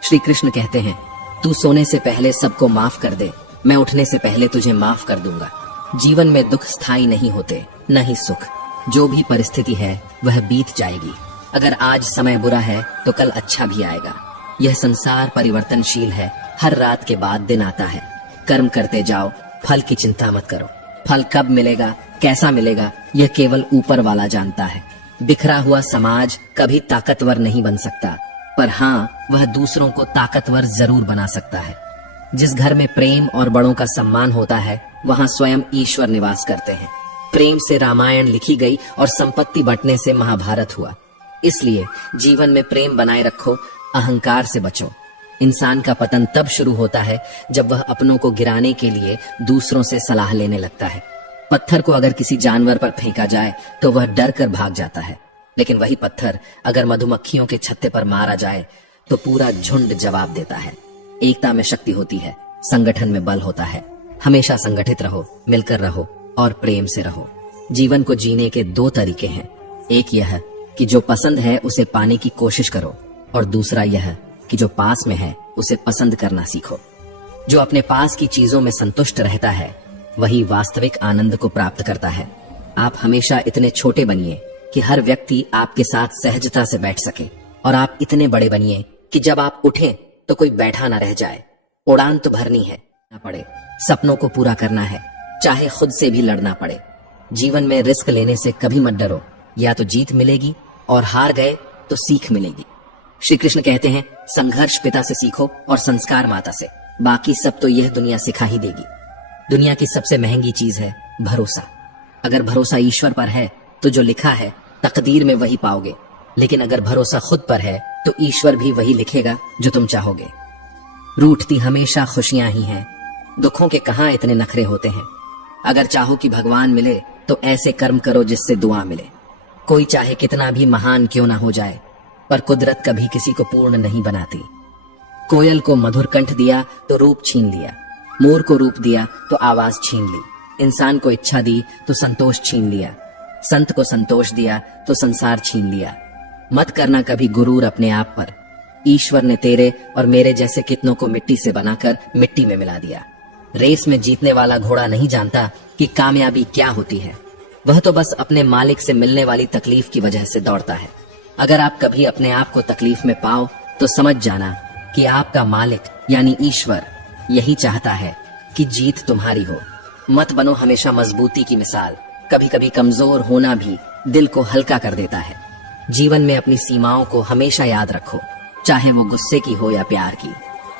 श्री कृष्ण कहते हैं, तू सोने से पहले सबको माफ कर दे, मैं उठने से पहले तुझे माफ कर दूंगा। जीवन में दुख स्थायी नहीं होते, न ही सुख। जो भी परिस्थिति है वह बीत जाएगी। अगर आज समय बुरा है तो कल अच्छा भी आएगा। यह संसार परिवर्तनशील है, हर रात के बाद दिन आता है। कर्म करते जाओ, फल की चिंता मत करो। फल कब मिलेगा, कैसा मिलेगा, यह केवल ऊपर वाला जानता है। बिखरा हुआ समाज कभी ताकतवर नहीं बन सकता, पर हाँ, वह दूसरों को ताकतवर जरूर बना सकता है। जिस घर में प्रेम और बड़ों का सम्मान होता है, वहाँ स्वयं ईश्वर निवास करते हैं। प्रेम से रामायण लिखी गई और संपत्ति बंटने से महाभारत हुआ। इसलिए जीवन में प्रेम बनाए रखो, अहंकार से बचो। इंसान का पतन तब शुरू होता है जब वह अपनों को गिराने के लिए दूसरों से सलाह लेने लगता है। पत्थर को अगर किसी जानवर पर फेंका जाए तो वह डर कर भाग जाता है, लेकिन वही पत्थर अगर मधुमक्खियों के छत्ते पर मारा जाए तो पूरा झुंड जवाब देता है। एकता में शक्ति होती है, संगठन में बल होता है। हमेशा संगठित रहो, मिलकर रहो और प्रेम से रहो। जीवन को जीने के दो तरीके हैं। एक यह कि जो पसंद है उसे पाने की कोशिश करो, और दूसरा यह कि जो पास में है उसे पसंद करना सीखो। जो अपने पास की चीजों में संतुष्ट रहता है वही वास्तविक आनंद को प्राप्त करता है। आप हमेशा इतने छोटे बनिए कि हर व्यक्ति आपके साथ सहजता से बैठ सके, और आप इतने बड़े बनिए कि जब आप उठें तो कोई बैठा ना रह जाए। उड़ान तो भरनी है, ना पड़े, सपनों को पूरा करना है, चाहे खुद से भी लड़ना पड़े। जीवन में रिस्क लेने से कभी मत डरो, या तो जीत मिलेगी और हार गए तो सीख मिलेगी। श्री कृष्ण कहते हैं, संघर्ष पिता से सीखो और संस्कार माता से, बाकी सब तो यह दुनिया सिखा ही देगी। दुनिया की सबसे महंगी चीज है भरोसा। अगर भरोसा ईश्वर पर है तो जो लिखा है तकदीर में वही पाओगे, लेकिन अगर भरोसा खुद पर है तो ईश्वर भी वही लिखेगा जो तुम चाहोगे। रूठती हमेशा खुशियां ही हैं, दुखों के कहां इतने नखरे होते हैं। अगर चाहो कि भगवान मिले तो ऐसे कर्म करो जिससे दुआ मिले। कोई चाहे कितना भी महान क्यों ना हो जाए, पर कुदरत कभी किसी को पूर्ण नहीं बनाती। कोयल को मधुर कंठ दिया तो रूप छीन लिया, मोर को रूप दिया तो आवाज छीन ली, इंसान को इच्छा दी तो संतोष छीन लिया, संत को संतोष दिया तो संसार छीन लिया। मत करना कभी गुरूर अपने आप पर। ईश्वर ने तेरे और मेरे जैसे कितनों को मिट्टी से बनाकर मिट्टी में मिला दिया। रेस में जीतने वाला घोड़ा नहीं जानता कि कामयाबी क्या होती है, वह तो बस अपने मालिक से मिलने वाली तकलीफ की वजह से दौड़ता है। अगर आप कभी अपने आप को तकलीफ में पाओ तो समझ जाना कि आपका मालिक यानी ईश्वर यही चाहता है कि जीत तुम्हारी हो। मत बनो हमेशा मजबूती की मिसाल, कभी कभी कमजोर होना भी दिल को हल्का कर देता है। जीवन में अपनी सीमाओं को हमेशा याद रखो, चाहे वो गुस्से की हो या प्यार की।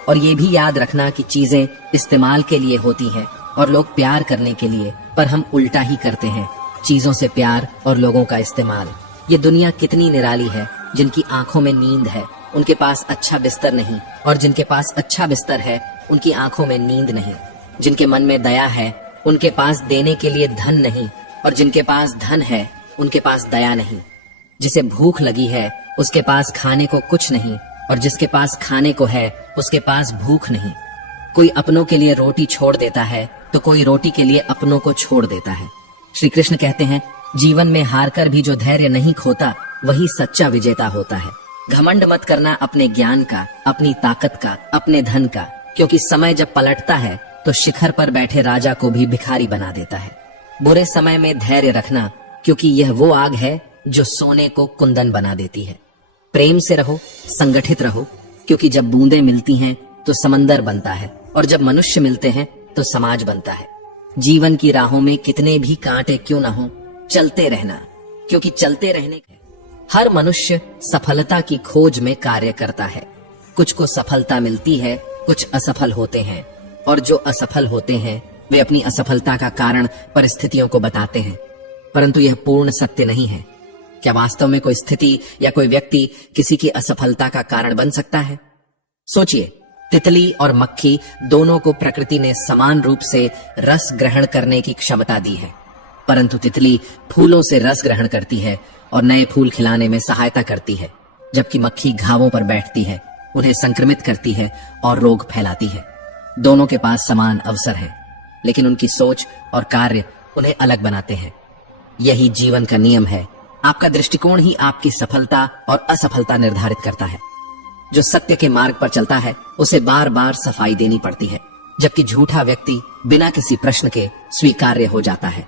और ये भी याद रखना कि चीजें इस्तेमाल के लिए होती हैं और लोग प्यार करने के लिए, पर हम उल्टा ही करते हैं, चीजों से प्यार और लोगों का इस्तेमाल। ये दुनिया कितनी निराली है। जिनकी आंखों में नींद है उनके पास अच्छा बिस्तर नहीं, और जिनके पास अच्छा बिस्तर है उनकी आंखों में नींद नहीं। जिनके मन में दया है उनके पास देने के लिए धन नहीं, और जिनके पास धन है उनके पास दया नहीं। जिसे भूख लगी है उसके पास खाने को कुछ नहीं, और जिसके पास खाने को है उसके पास भूख नहीं। कोई अपनों के लिए रोटी छोड़ देता है तो कोई रोटी के लिए अपनों को छोड़ देता है। श्री कृष्ण कहते हैं, जीवन में हारकर भी जो धैर्य नहीं खोता वही सच्चा विजेता होता है। घमंड मत करना अपने ज्ञान का, अपनी ताकत का, अपने धन का, क्योंकि समय जब पलटता है तो शिखर पर बैठे राजा को भी भिखारी बना देता है। बुरे समय में धैर्य रखना, क्योंकि यह वो आग है जो सोने को कुंदन बना देती है। प्रेम से रहो, संगठित रहो, क्योंकि जब बूंदें मिलती हैं तो समंदर बनता है, और जब मनुष्य मिलते हैं तो समाज बनता है। जीवन की राहों में कितने भी कांटे क्यों ना हो, चलते रहना, क्योंकि चलते रहने हर मनुष्य सफलता की खोज में कार्य करता है। कुछ को सफलता मिलती है, कुछ असफल होते हैं, और जो असफल होते हैं वे अपनी असफलता का कारण परिस्थितियों को बताते हैं, परंतु यह पूर्ण सत्य नहीं है। क्या वास्तव में कोई स्थिति या कोई व्यक्ति किसी की असफलता का कारण बन सकता है? सोचिए, तितली और मक्खी दोनों को प्रकृति ने समान रूप से रस ग्रहण करने की क्षमता दी है, परंतु तितली फूलों से रस ग्रहण करती है और नए फूल खिलाने में सहायता करती है, जबकि मक्खी घावों पर बैठती है, उन्हें संक्रमित करती है और रोग फैलाती है। दोनों के पास समान अवसर है, लेकिन उनकी सोच और कार्य उन्हें अलग बनाते हैं। यही जीवन का नियम है। आपका दृष्टिकोण ही आपकी सफलता और असफलता निर्धारित करता है। जो सत्य के मार्ग पर चलता है उसे बार बार सफाई देनी पड़ती है, जबकि झूठा व्यक्ति बिना किसी प्रश्न के स्वीकार्य हो जाता है।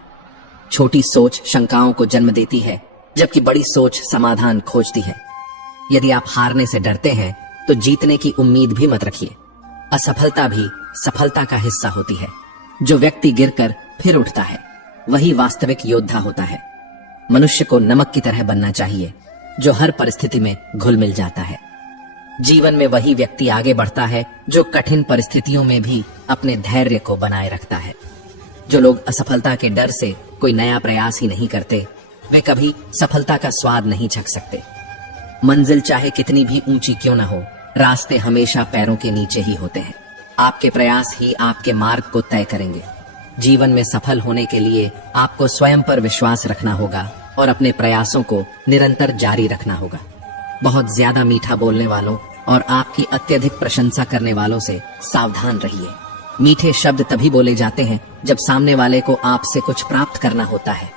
छोटी सोच शंकाओं को जन्म देती है, जबकि बड़ी सोच समाधान खोजती है। यदि आप हारने से डरते हैं तो जीतने की उम्मीद भी मत रखिए। असफलता भी सफलता का हिस्सा होती है। जो व्यक्ति गिरकर फिर उठता है वही वास्तविक योद्धा होता है। मनुष्य को नमक की तरह बनना चाहिए, जो हर परिस्थिति में घुल मिल जाता है। जीवन में वही व्यक्ति आगे बढ़ता है जो कठिन परिस्थितियों में भी अपने धैर्य को बनाए रखता है। जो लोग असफलता के डर से कोई नया प्रयास ही नहीं करते, वे कभी सफलता का स्वाद नहीं चख सकते। मंजिल चाहे कितनी भी ऊंची क्यों न हो, रास्ते हमेशा पैरों के नीचे ही होते हैं। आपके प्रयास ही आपके मार्ग को तय करेंगे। जीवन में सफल होने के लिए आपको स्वयं पर विश्वास रखना होगा और अपने प्रयासों को निरंतर जारी रखना होगा। बहुत ज्यादा मीठा बोलने वालों और आपकी अत्यधिक प्रशंसा करने वालों से सावधान रहिए। मीठे शब्द तभी बोले जाते हैं जब सामने वाले को आपसे कुछ प्राप्त करना होता है।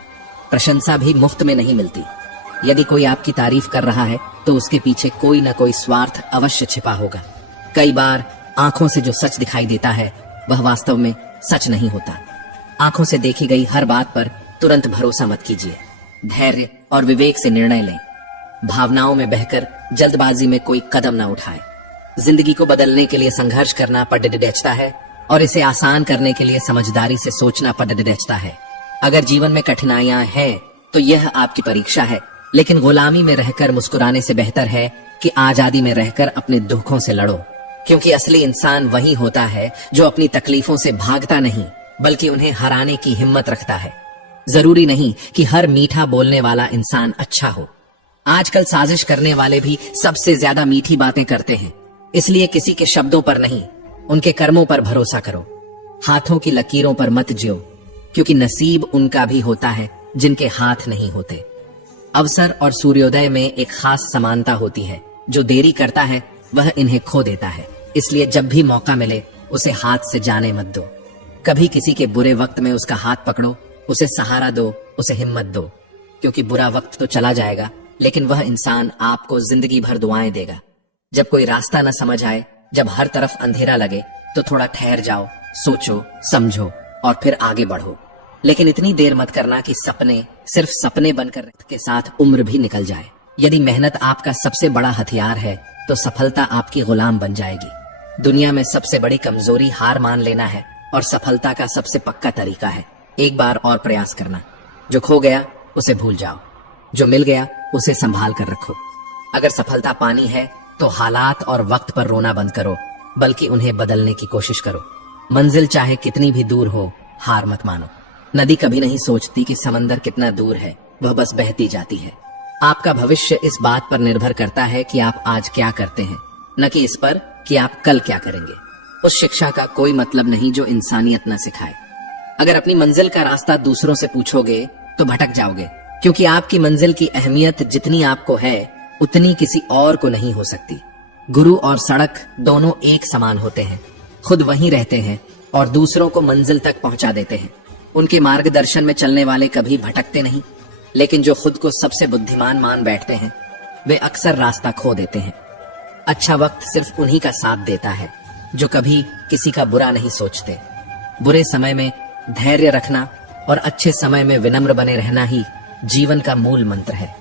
प्रशंसा भी मुफ्त में नहीं मिलती। यदि कोई आपकी तारीफ कर रहा है तो उसके पीछे कोई न कोई स्वार्थ अवश्य छिपा होगा। कई बार आंखों से जो सच दिखाई देता है वह वास्तव में सच नहीं होता। आंखों से देखी गई हर बात पर तुरंत भरोसा मत कीजिए। धैर्य और विवेक से निर्णय लें। भावनाओं में बहकर जल्दबाजी में कोई कदम न उठाए। जिंदगी को बदलने के लिए संघर्ष करना पड़ता है और इसे आसान करने के लिए समझदारी से सोचना पड़ता है। अगर जीवन में कठिनाइयां हैं तो यह आपकी परीक्षा है, लेकिन गुलामी में रहकर मुस्कुराने से बेहतर है कि आजादी में रहकर अपने दुखों से लड़ो। क्योंकि असली इंसान वही होता है जो अपनी तकलीफों से भागता नहीं बल्कि उन्हें हराने की हिम्मत रखता है। जरूरी नहीं कि हर मीठा बोलने वाला इंसान अच्छा हो। आजकल साजिश करने वाले भी सबसे ज्यादा मीठी बातें करते हैं। इसलिए किसी के शब्दों पर नहीं, उनके कर्मों पर भरोसा करो। हाथों की लकीरों पर मत जियो, क्योंकि नसीब उनका भी होता है जिनके हाथ नहीं होते। अवसर और सूर्योदय में एक खास समानता होती है। जो देरी करता है वह इन्हें खो देता है। इसलिए जब भी मौका मिले उसे हाथ से जाने मत दो। कभी किसी के बुरे वक्त में उसका हाथ पकड़ो, उसे सहारा दो, उसे हिम्मत दो। क्योंकि बुरा वक्त तो चला जाएगा, लेकिन वह इंसान आपको जिंदगी भर दुआएं देगा। जब कोई रास्ता न समझ आए, जब हर तरफ अंधेरा लगे, तो थोड़ा ठहर जाओ, सोचो, समझो और फिर आगे बढ़ो। लेकिन इतनी देर मत करना कि सपने सिर्फ सपने बनकर के साथ उम्र भी निकल जाए। यदि मेहनत आपका सबसे बड़ा हथियार है तो सफलता आपकी गुलाम बन जाएगी। दुनिया में सबसे बड़ी कमजोरी हार मान लेना है और सफलता का सबसे पक्का तरीका है एक बार और प्रयास करना। जो खो गया उसे भूल जाओ, जो मिल गया उसे संभाल कर रखो। अगर सफलता पानी है तो हालात और वक्त पर रोना बंद करो, बल्कि उन्हें बदलने की कोशिश करो। मंजिल चाहे कितनी भी दूर हो, हार मत मानो। नदी कभी नहीं सोचती कि समंदर कितना दूर है, वह बस बहती जाती है। आपका भविष्य इस बात पर निर्भर करता है कि आप आज क्या करते हैं, न कि इस पर कि आप कल क्या करेंगे। उस शिक्षा का कोई मतलब नहीं जो इंसानियत न सिखाए। अगर अपनी मंजिल का रास्ता दूसरों से पूछोगे तो भटक जाओगे, क्योंकि आपकी मंजिल की अहमियत जितनी आपको है उतनी किसी और को नहीं हो सकती। गुरु और सड़क दोनों एक समान होते हैं। खुद वहीं रहते हैं और दूसरों को मंजिल तक पहुंचा देते हैं। उनके मार्गदर्शन में चलने वाले कभी भटकते नहीं, लेकिन जो खुद को सबसे बुद्धिमान मान बैठते हैं वे अक्सर रास्ता खो देते हैं। अच्छा वक्त सिर्फ उन्हीं का साथ देता है जो कभी किसी का बुरा नहीं सोचते। बुरे समय में धैर्य रखना और अच्छे समय में विनम्र बने रहना ही जीवन का मूल मंत्र है।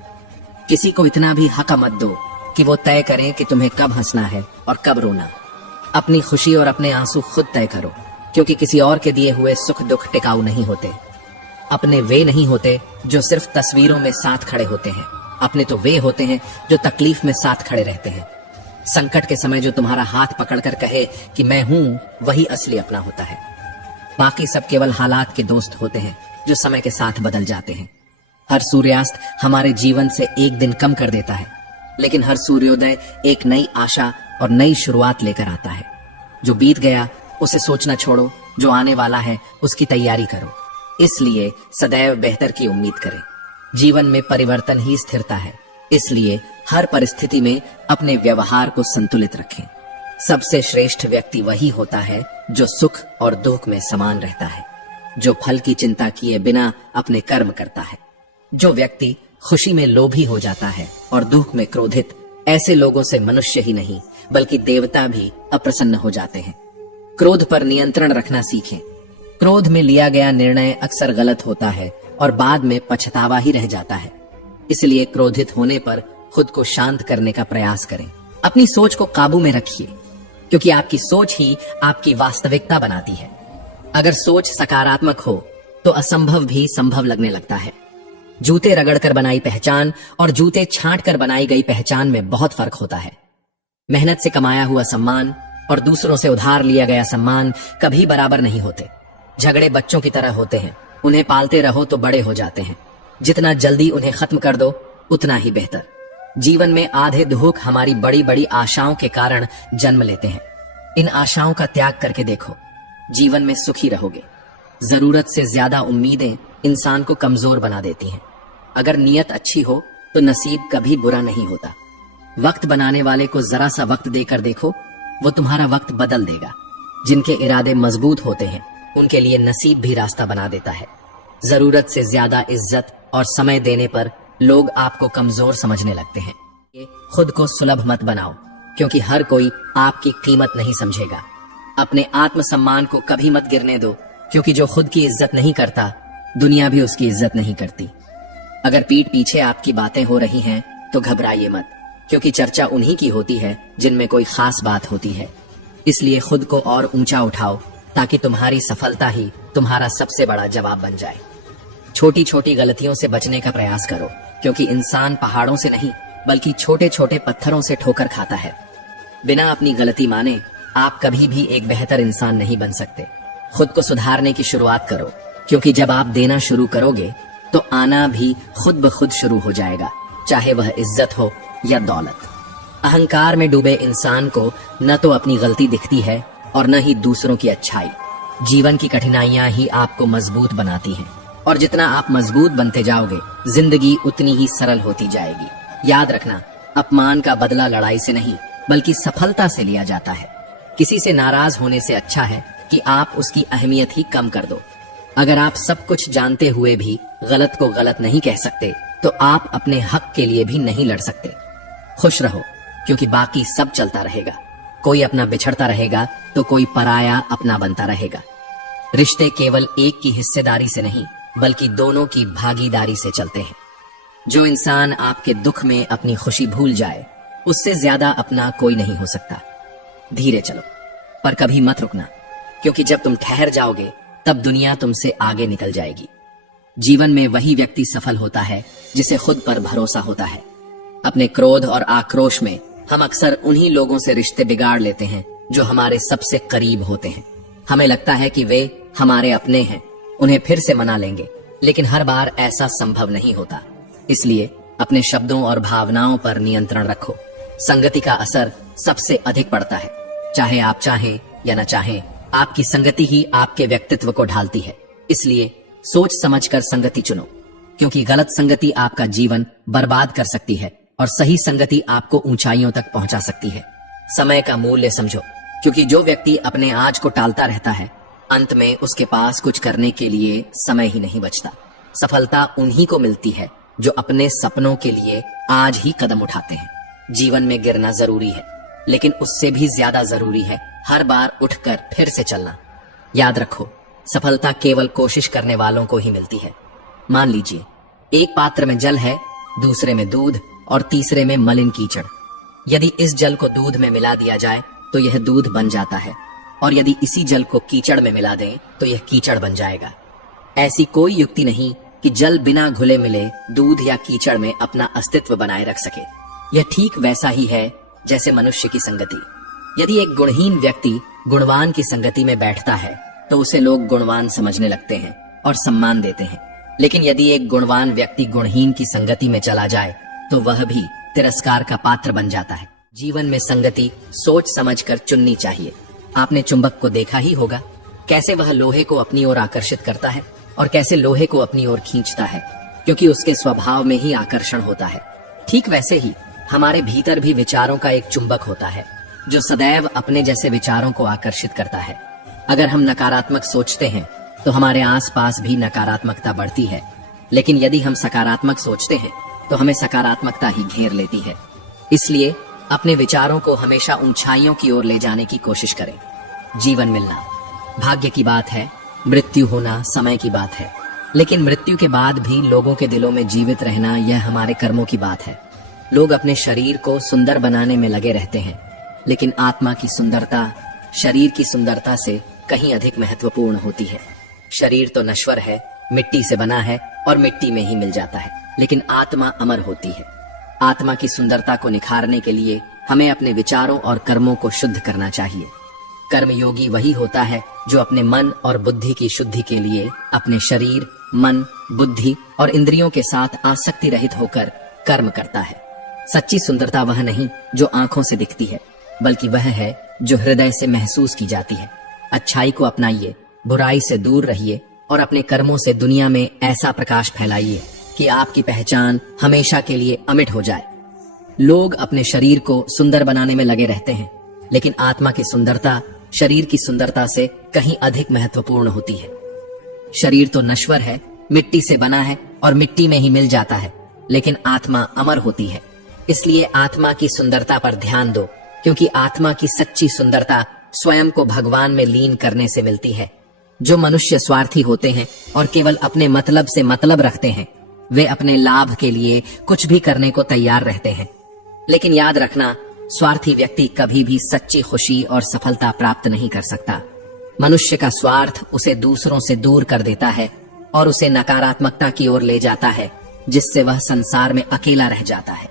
किसी को इतना भी हक मत दो कि वो तय करें कि तुम्हें कब हंसना है और कब रोना। अपनी खुशी और अपने आंसू खुद तय करो, क्योंकि किसी और के दिए हुए सुख दुख टिकाऊ नहीं होते। अपने वे नहीं होते जो सिर्फ तस्वीरों में साथ खड़े होते हैं, अपने तो वे होते हैं जो तकलीफ में साथ खड़े रहते हैं। संकट के समय जो तुम्हारा हाथ पकड़कर कहे कि मैं हूं, वही असली अपना होता है। बाकी सब केवल हालात के दोस्त होते हैं जो समय के साथ बदल जाते हैं। हर सूर्यास्त हमारे जीवन से एक दिन कम कर देता है, लेकिन हर सूर्योदय एक नई आशा और नई शुरुआत लेकर आता है। जो बीत गया उसे सोचना छोड़ो, जो आने वाला है उसकी तैयारी करो। इसलिए सदैव बेहतर की उम्मीद करें। जीवन में परिवर्तन ही स्थिरता है, इसलिए हर परिस्थिति में अपने व्यवहार को संतुलित रखें। सबसे श्रेष्ठ व्यक्ति वही होता है जो सुख और दुख में समान रहता है। जो फल की चिंता किए बिना अपने कर्म करता है। जो व्यक्ति खुशी में लोभी हो जाता है और दुख में क्रोधित, ऐसे लोगों से मनुष्य ही नहीं बल्कि देवता भी अप्रसन्न हो जाते हैं। क्रोध पर नियंत्रण रखना सीखें। क्रोध में लिया गया निर्णय अक्सर गलत होता है और बाद में पछतावा ही रह जाता है। इसलिए क्रोधित होने पर खुद को शांत करने का प्रयास करें। अपनी सोच को काबू में रखिए, क्योंकि आपकी सोच ही आपकी वास्तविकता बनाती है। अगर सोच सकारात्मक हो तो असंभव भी संभव लगने लगता है। जूते रगड़कर बनाई पहचान और जूते छांट कर बनाई गई पहचान में बहुत फर्क होता है। मेहनत से कमाया हुआ सम्मान और दूसरों से उधार लिया गया सम्मान कभी बराबर नहीं होते। झगड़े बच्चों की तरह होते हैं, उन्हें पालते रहो तो बड़े हो जाते हैं। जितना जल्दी उन्हें खत्म कर दो उतना ही बेहतर। जीवन में आधे दुख हमारी बड़ी बड़ी आशाओं के कारण जन्म लेते हैं। इन आशाओं का त्याग करके देखो, जीवन में सुखी रहोगे। जरूरत से ज्यादा उम्मीदें इंसान को कमजोर बना देती हैं। अगर नीयत अच्छी हो तो नसीब कभी बुरा नहीं होता। वक्त बनाने वाले को जरा सा वक्त देकर देखो, वो तुम्हारा वक्त बदल देगा। जिनके इरादे मजबूत होते हैं उनके लिए नसीब भी रास्ता बना देता है। जरूरत से ज्यादा इज्जत और समय देने पर लोग आपको कमजोर समझने लगते हैं। खुद को सुलभ मत बनाओ, क्योंकि हर कोई आपकी कीमत नहीं समझेगा। अपने आत्मसम्मान को कभी मत गिरने दो, क्योंकि जो खुद की इज्जत नहीं करता दुनिया भी उसकी इज्जत नहीं करती। अगर पीठ पीछे आपकी बातें हो रही हैं तो घबराइए मत, क्योंकि चर्चा उन्हीं की होती है जिनमें कोई खास बात होती है। इसलिए खुद को और ऊंचा उठाओ, ताकि तुम्हारी सफलता ही तुम्हारा सबसे बड़ा जवाब बन जाए। छोटी छोटी गलतियों से बचने का प्रयास करो, क्योंकि इंसान पहाड़ों से नहीं बल्कि छोटे छोटे पत्थरों से ठोकर खाता है। बिना अपनी गलती माने आप कभी भी एक बेहतर इंसान नहीं बन सकते। खुद को सुधारने की शुरुआत करो, क्योंकि जब आप देना शुरू करोगे तो आना भी खुद ब खुद शुरू हो जाएगा, चाहे वह इज्जत हो या दौलत। अहंकार में डूबे इंसान को न तो अपनी गलती दिखती है और न ही दूसरों की अच्छाई। जीवन की कठिनाइयां ही आपको मजबूत बनाती हैं, और जितना आप मजबूत बनते जाओगे जिंदगी उतनी ही सरल होती जाएगी। याद रखना, अपमान का बदला लड़ाई से नहीं बल्कि सफलता से लिया जाता है। किसी से नाराज होने से अच्छा है कि आप उसकी अहमियत ही कम कर दो। अगर आप सब कुछ जानते हुए भी गलत को गलत नहीं कह सकते तो आप अपने हक के लिए भी नहीं लड़ सकते। खुश रहो, क्योंकि बाकी सब चलता रहेगा। कोई अपना बिछड़ता रहेगा तो कोई पराया अपना बनता रहेगा। रिश्ते केवल एक की हिस्सेदारी से नहीं बल्कि दोनों की भागीदारी से चलते हैं। जो इंसान आपके दुख में अपनी खुशी भूल जाए उससे ज्यादा अपना कोई नहीं हो सकता। धीरे चलो, पर कभी मत रुकना, क्योंकि जब तुम ठहर जाओगे तब दुनिया तुमसे आगे निकल जाएगी। जीवन में वही व्यक्ति सफल होता है जिसे खुद पर भरोसा होता है। अपने क्रोध और आक्रोश में हम अक्सर उन्हीं लोगों से रिश्ते बिगाड़ लेते हैं जो हमारे सबसे करीब होते हैं। हमें लगता है कि वे हमारे अपने हैं, उन्हें फिर से मना लेंगे, लेकिन हर बार ऐसा संभव नहीं होता। इसलिए अपने शब्दों और भावनाओं पर नियंत्रण रखो। संगति का असर सबसे अधिक पड़ता है। चाहे आप चाहें या न चाहें, आपकी संगति ही आपके व्यक्तित्व को ढालती है। इसलिए सोच समझकर संगति चुनो, क्योंकि गलत संगति आपका जीवन बर्बाद कर सकती है और सही संगति आपको ऊंचाइयों तक पहुंचा सकती है। समय का मूल्य समझो, क्योंकि जो व्यक्ति अपने आज को टालता रहता है अंत में उसके पास कुछ करने के लिए समय ही नहीं बचता। सफलता उन्हीं को मिलती है जो अपने सपनों के लिए आज ही कदम उठाते हैं। जीवन में गिरना जरूरी है, लेकिन उससे भी ज्यादा जरूरी है हर बार उठकर फिर से चलना। याद रखो, सफलता केवल कोशिश करने वालों को ही मिलती है। मान लीजिए एक पात्र में जल है, दूसरे में दूध और तीसरे में मलिन कीचड़। यदि इस जल को दूध में मिला दिया जाए तो यह दूध बन जाता है, और यदि इसी जल को कीचड़ में मिला दें तो यह कीचड़ बन जाएगा। ऐसी कोई युक्ति नहीं कि जल बिना घुले मिले दूध या कीचड़ में अपना अस्तित्व बनाए रख सके। यह ठीक वैसा ही है जैसे मनुष्य की संगति। यदि एक गुणहीन व्यक्ति गुणवान की संगति में बैठता है तो उसे लोग गुणवान समझने लगते हैं और सम्मान देते हैं, लेकिन यदि एक गुणवान व्यक्ति गुणहीन की संगति में चला जाए तो वह भी तिरस्कार का पात्र बन जाता है। जीवन में संगति सोच समझकर चुननी चाहिए। आपने चुंबक को देखा ही होगा, कैसे वह लोहे को अपनी ओर आकर्षित करता है और कैसे लोहे को अपनी ओर खींचता है, क्योंकि उसके स्वभाव में ही आकर्षण होता है। ठीक वैसे ही हमारे भीतर भी विचारों का एक चुंबक होता है जो सदैव अपने जैसे विचारों को आकर्षित करता है। अगर हम नकारात्मक सोचते हैं तो हमारे आसपास भी नकारात्मकता बढ़ती है। लेकिन यदि हम सकारात्मक सोचते हैं तो हमें सकारात्मकता ही घेर लेती है। इसलिए अपने विचारों को हमेशा ऊंचाइयों की ओर ले जाने की कोशिश करें। जीवन मिलना भाग्य की बात है, मृत्यु होना समय की बात है, लेकिन मृत्यु के बाद भी लोगों के दिलों में जीवित रहना यह हमारे कर्मों की बात है। लोग अपने शरीर को सुंदर बनाने में लगे रहते हैं, लेकिन आत्मा की सुंदरता शरीर की सुंदरता से कहीं अधिक महत्वपूर्ण होती है। शरीर तो नश्वर है, मिट्टी से बना है और मिट्टी में ही मिल जाता है, लेकिन आत्मा अमर होती है। आत्मा की सुंदरता को निखारने के लिए हमें अपने विचारों और कर्मों को शुद्ध करना चाहिए। कर्मयोगी वही होता है जो अपने मन और बुद्धि की शुद्धि के लिए अपने शरीर, मन, बुद्धि और इंद्रियों के साथ आसक्ति रहित होकर कर्म करता है। सच्ची सुंदरता वह नहीं जो आंखों से दिखती है, बल्कि वह है जो हृदय से महसूस की जाती है। अच्छाई को अपनाइए, बुराई से दूर रहिए और अपने कर्मों से दुनिया में ऐसा प्रकाश फैलाइए कि आपकी पहचान हमेशा के लिए अमिट हो जाए। लोग अपने शरीर को सुंदर बनाने में लगे रहते हैं, लेकिन आत्मा की सुंदरता शरीर की सुंदरता से कहीं अधिक महत्वपूर्ण होती है। शरीर तो नश्वर है, मिट्टी से बना है और मिट्टी में ही मिल जाता है, लेकिन आत्मा अमर होती है। इसलिए आत्मा की सुंदरता पर ध्यान दो, क्योंकि आत्मा की सच्ची सुंदरता स्वयं को भगवान में लीन करने से मिलती है। जो मनुष्य स्वार्थी होते हैं और केवल अपने मतलब से मतलब रखते हैं, वे अपने लाभ के लिए कुछ भी करने को तैयार रहते हैं। लेकिन याद रखना, स्वार्थी व्यक्ति कभी भी सच्ची खुशी और सफलता प्राप्त नहीं कर सकता। मनुष्य का स्वार्थ उसे दूसरों से दूर कर देता है और उसे नकारात्मकता की ओर ले जाता है, जिससे वह संसार में अकेला रह जाता है।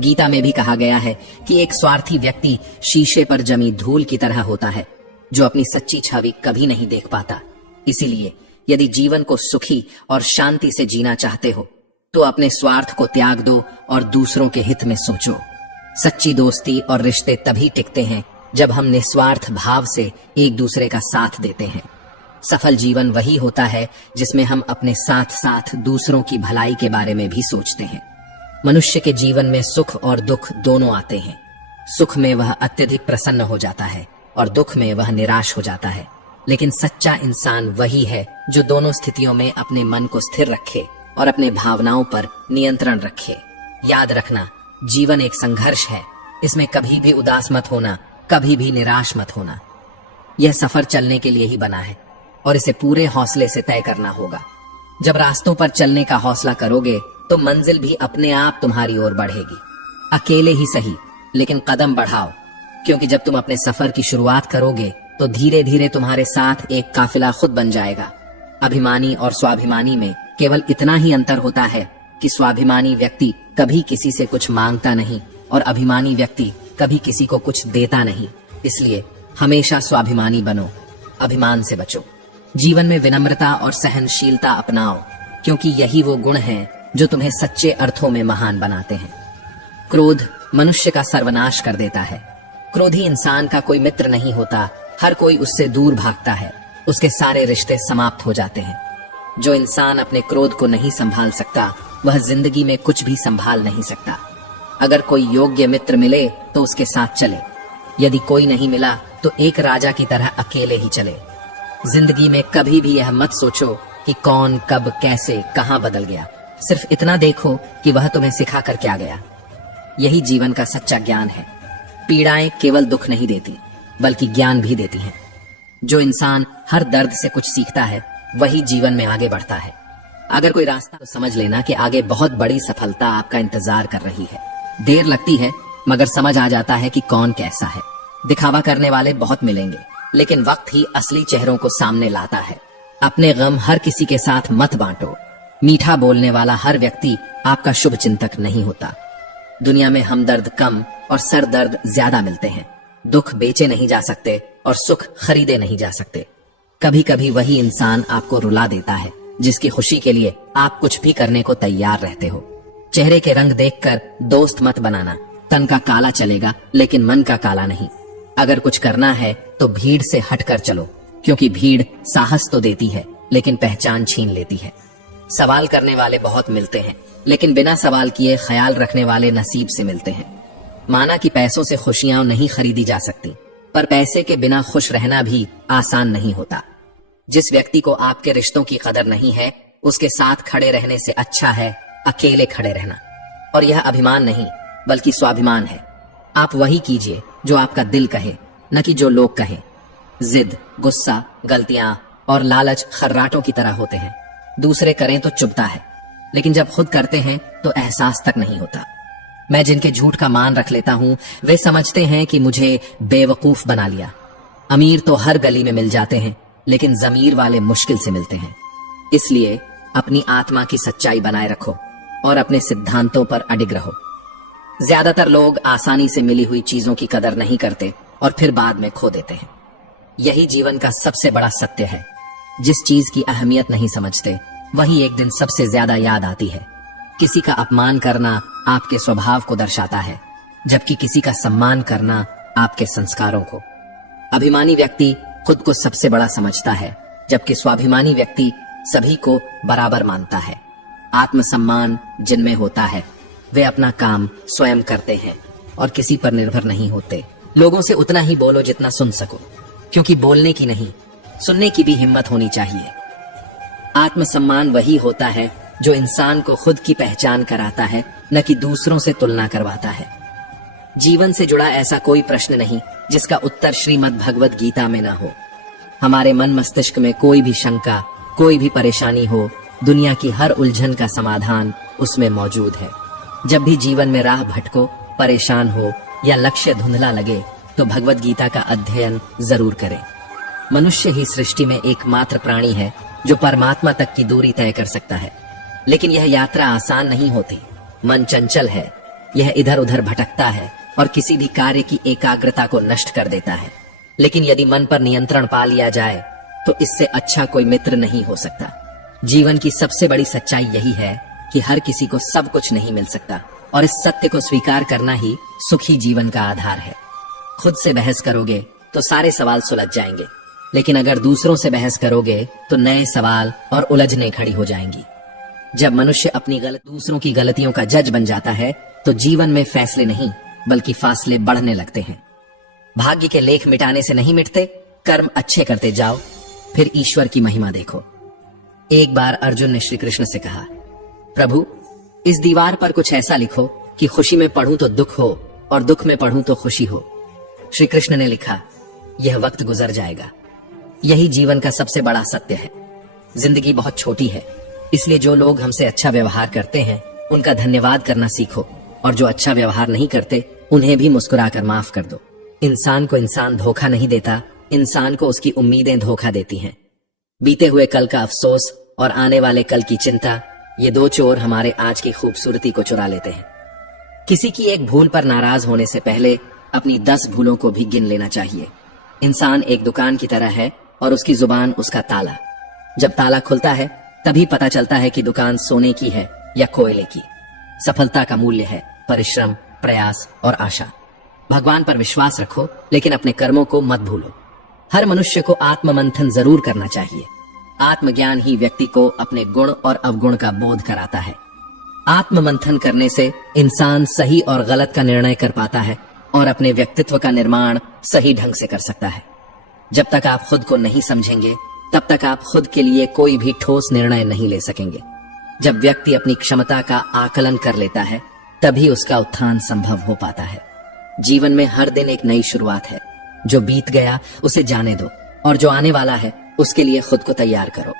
गीता में भी कहा गया है कि एक स्वार्थी व्यक्ति शीशे पर जमी धूल की तरह होता है, जो अपनी सच्ची छवि कभी नहीं देख पाता। इसीलिए यदि जीवन को सुखी और शांति से जीना चाहते हो, तो अपने स्वार्थ को त्याग दो और दूसरों के हित में सोचो। सच्ची दोस्ती और रिश्ते तभी टिकते हैं जब हम निस्वार्थ भाव से एक दूसरे का साथ देते हैं। सफल जीवन वही होता है जिसमें हम अपने साथ साथ दूसरों की भलाई के बारे में भी सोचते हैं। मनुष्य के जीवन में सुख और दुख दोनों आते हैं। सुख में वह अत्यधिक प्रसन्न हो जाता है और दुख में वह निराश हो जाता है, लेकिन सच्चा इंसान वही है जो दोनों स्थितियों में अपने मन को स्थिर रखे और अपने भावनाओं पर नियंत्रण रखे। याद रखना, जीवन एक संघर्ष है। इसमें कभी भी उदास मत होना, कभी भी निराश मत होना। यह सफर चलने के लिए ही बना है और इसे पूरे हौसले से तय करना होगा। जब रास्तों पर चलने का हौसला करोगे तो मंजिल भी अपने आप तुम्हारी ओर बढ़ेगी। अकेले ही सही, लेकिन कदम बढ़ाओ, क्योंकि जब तुम अपने सफर की शुरुआत करोगे तो धीरे धीरे तुम्हारे साथ एक काफिला खुद बन जाएगा। अभिमानी और स्वाभिमानी में केवल इतना ही अंतर होता है कि स्वाभिमानी व्यक्ति कभी किसी से कुछ मांगता नहीं और अभिमानी व्यक्ति कभी किसी को कुछ देता नहीं। इसलिए हमेशा स्वाभिमानी बनो, अभिमान से बचो। जीवन में विनम्रता और सहनशीलता अपनाओ, क्योंकि यही वो गुण हैं जो तुम्हें सच्चे अर्थों में महान बनाते हैं। क्रोध मनुष्य का सर्वनाश कर देता है। क्रोधी इंसान का कोई मित्र नहीं होता, हर कोई उससे दूर भागता है, उसके सारे रिश्ते समाप्त हो जाते हैं। जो इंसान अपने क्रोध को नहीं संभाल सकता, वह जिंदगी में कुछ भी संभाल नहीं सकता। अगर कोई योग्य मित्र मिले तो उसके साथ चले, यदि कोई नहीं मिला तो एक राजा की तरह अकेले ही चले। जिंदगी में कभी भी यह मत सोचो कि कौन कब कैसे कहां बदल गया, सिर्फ इतना देखो कि वह तुम्हें सिखा कर क्या गया। यही जीवन का सच्चा ज्ञान है। पीड़ाएं केवल दुख नहीं देती, बल्कि ज्ञान भी देती हैं। जो इंसान हर दर्द से कुछ सीखता है, वही जीवन में आगे बढ़ता है। अगर कोई रास्ता तो समझ लेना कि आगे बहुत बड़ी सफलता आपका इंतजार कर रही है। देर लगती है, मगर समझ आ जाता है कि कौन कैसा है। दिखावा करने वाले बहुत मिलेंगे, लेकिन वक्त ही असली चेहरों को सामने लाता है। अपने गम हर किसी के साथ मत बांटो। मीठा बोलने वाला हर व्यक्ति आपका शुभ चिंतक नहीं होता। दुनिया में हमदर्द कम और सरदर्द ज्यादा मिलते हैं। दुख बेचे नहीं जा सकते और सुख खरीदे नहीं जा सकते। कभी कभी वही इंसान आपको रुला देता है जिसकी खुशी के लिए आप कुछ भी करने को तैयार रहते हो। चेहरे के रंग देखकर दोस्त मत बनाना। तन का काला चलेगा, लेकिन मन का काला नहीं। अगर कुछ करना है तो भीड़ से हटकर चलो, क्योंकि भीड़ साहस तो देती है, लेकिन पहचान छीन लेती है। सवाल करने वाले बहुत मिलते हैं, लेकिन बिना सवाल किए ख्याल रखने वाले नसीब से मिलते हैं। माना कि पैसों से खुशियां नहीं खरीदी जा सकती, पर पैसे के बिना खुश रहना भी आसान नहीं होता। जिस व्यक्ति को आपके रिश्तों की कदर नहीं है, उसके साथ खड़े रहने से अच्छा है अकेले खड़े रहना। और यह अभिमान नहीं बल्कि स्वाभिमान है। आप वही कीजिए जो आपका दिल कहे, न कि जो लोग कहें। जिद, गुस्सा, गलतियां और लालच खर्राटों की तरह होते हैं। दूसरे करें तो चुभता है, लेकिन जब खुद करते हैं तो एहसास तक नहीं होता। मैं जिनके झूठ का मान रख लेता हूं, वे समझते हैं कि मुझे बेवकूफ बना लिया। अमीर तो हर गली में मिल जाते हैं, लेकिन जमीर वाले मुश्किल से मिलते हैं। इसलिए अपनी आत्मा की सच्चाई बनाए रखो और अपने सिद्धांतों पर अडिग रहो। ज्यादातर लोग आसानी से मिली हुई चीजों की कदर नहीं करते और फिर बाद में खो देते हैं। यही जीवन का सबसे बड़ा सत्य है। जिस चीज की अहमियत नहीं समझते, वही एक दिन सबसे ज्यादा याद आती है। किसी का अपमान करना आपके स्वभाव को दर्शाता है, जबकि किसी का सम्मान करना आपके संस्कारों को। अभिमानी व्यक्ति खुद को सबसे बड़ा समझता है, जबकि स्वाभिमानी व्यक्ति सभी को बराबर मानता है। आत्मसम्मान जिनमें होता है, वे अपना काम स्वयं करते हैं और किसी पर निर्भर नहीं होते। लोगों से उतना ही बोलो जितना सुन सको, क्योंकि बोलने की नहीं, सुनने की भी हिम्मत होनी चाहिए। आत्मसम्मान वही होता है जो इंसान को खुद की पहचान कराता है, न कि दूसरों से तुलना करवाता है। जीवन से जुड़ा ऐसा कोई प्रश्न नहीं जिसका उत्तर श्रीमद् भगवद गीता में न हो। हमारे मन मस्तिष्क में कोई भी शंका, कोई भी परेशानी हो, दुनिया की हर उलझन का समाधान उसमें मौजूद है। जब भी जीवन में राह भटको, परेशान हो या लक्ष्य धुंधला लगे, तो भगवद गीता का अध्ययन जरूर करें। मनुष्य ही सृष्टि में एकमात्र प्राणी है जो परमात्मा तक की दूरी तय कर सकता है, लेकिन यह यात्रा आसान नहीं होती। मन चंचल है, यह इधर उधर भटकता है और किसी भी कार्य की एकाग्रता को नष्ट कर देता है। लेकिन यदि मन पर नियंत्रण पा लिया जाए, तो इससे अच्छा कोई मित्र नहीं हो सकता। जीवन की सबसे बड़ी सच्चाई यही है कि हर किसी को सब कुछ नहीं मिल सकता, और इस सत्य को स्वीकार करना ही सुखी जीवन का आधार है। खुद से बहस करोगे तो सारे सवाल सुलझ जाएंगे, लेकिन अगर दूसरों से बहस करोगे तो नए सवाल और उलझने खड़ी हो जाएंगी। जब मनुष्य अपनी दूसरों की गलतियों का जज बन जाता है, तो जीवन में फैसले नहीं बल्कि फासले बढ़ने लगते हैं। भाग्य के लेख मिटाने से नहीं मिटते, कर्म अच्छे करते जाओ, फिर ईश्वर की महिमा देखो। एक बार अर्जुन ने श्री कृष्ण से कहा, प्रभु, इस दीवार पर कुछ ऐसा लिखो कि खुशी में पढ़ूं तो दुख हो और दुख में पढ़ूं तो खुशी हो। श्री कृष्ण ने लिखा, यह वक्त गुजर जाएगा। यही जीवन का सबसे बड़ा सत्य है। जिंदगी बहुत छोटी है, इसलिए जो लोग हमसे अच्छा व्यवहार करते हैं उनका धन्यवाद करना सीखो, और जो अच्छा व्यवहार नहीं करते उन्हें भी मुस्कुराकर माफ कर दो। इंसान को इंसान धोखा नहीं देता, इंसान को उसकी उम्मीदें धोखा देती हैं। बीते हुए कल का अफसोस और आने वाले कल की चिंता, ये दो चोर हमारे आज की खूबसूरती को चुरा लेते हैं। किसी की एक भूल पर नाराज होने से पहले अपनी 10 भूलों को भी गिन लेना चाहिए। इंसान एक दुकान की तरह है और उसकी जुबान उसका ताला। जब ताला खुलता है तभी पता चलता है कि दुकान सोने की है या कोयले की। सफलता का मूल्य है परिश्रम, प्रयास और आशा। भगवान पर विश्वास रखो, लेकिन अपने कर्मों को मत भूलो। हर मनुष्य को आत्ममंथन जरूर करना चाहिए। आत्मज्ञान ही व्यक्ति को अपने गुण और अवगुण का बोध कराता है। आत्ममंथन करने से इंसान सही और गलत का निर्णय कर पाता है और अपने व्यक्तित्व का निर्माण सही ढंग से कर सकता है। जब तक आप खुद को नहीं समझेंगे, तब तक आप खुद के लिए कोई भी ठोस निर्णय नहीं ले सकेंगे। जब व्यक्ति अपनी क्षमता का आकलन कर लेता है, तभी उसका उत्थान संभव हो पाता है। जीवन में हर दिन एक नई शुरुआत है। जो बीत गया उसे जाने दो, और जो आने वाला है उसके लिए खुद को तैयार करो।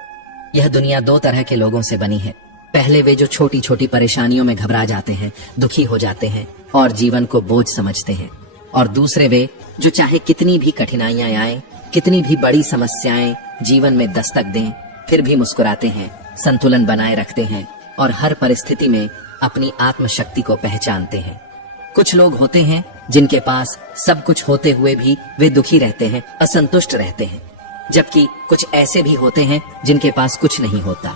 यह दुनिया 2 तरह के लोगों से बनी है। पहले वे जो छोटी छोटी परेशानियों में घबरा जाते हैं, दुखी हो जाते हैं और जीवन को बोझ समझते हैं, और दूसरे वे जो चाहे कितनी भी कठिनाइयां आए, कितनी भी बड़ी समस्याएं जीवन में दस्तक दें, फिर भी मुस्कुराते हैं, संतुलन बनाए रखते हैं और हर परिस्थिति में अपनी आत्मशक्ति को पहचानते हैं। कुछ लोग होते हैं जिनके पास सब कुछ होते हुए भी वे दुखी रहते हैं, असंतुष्ट रहते हैं, जबकि कुछ ऐसे भी होते हैं जिनके पास कुछ नहीं होता,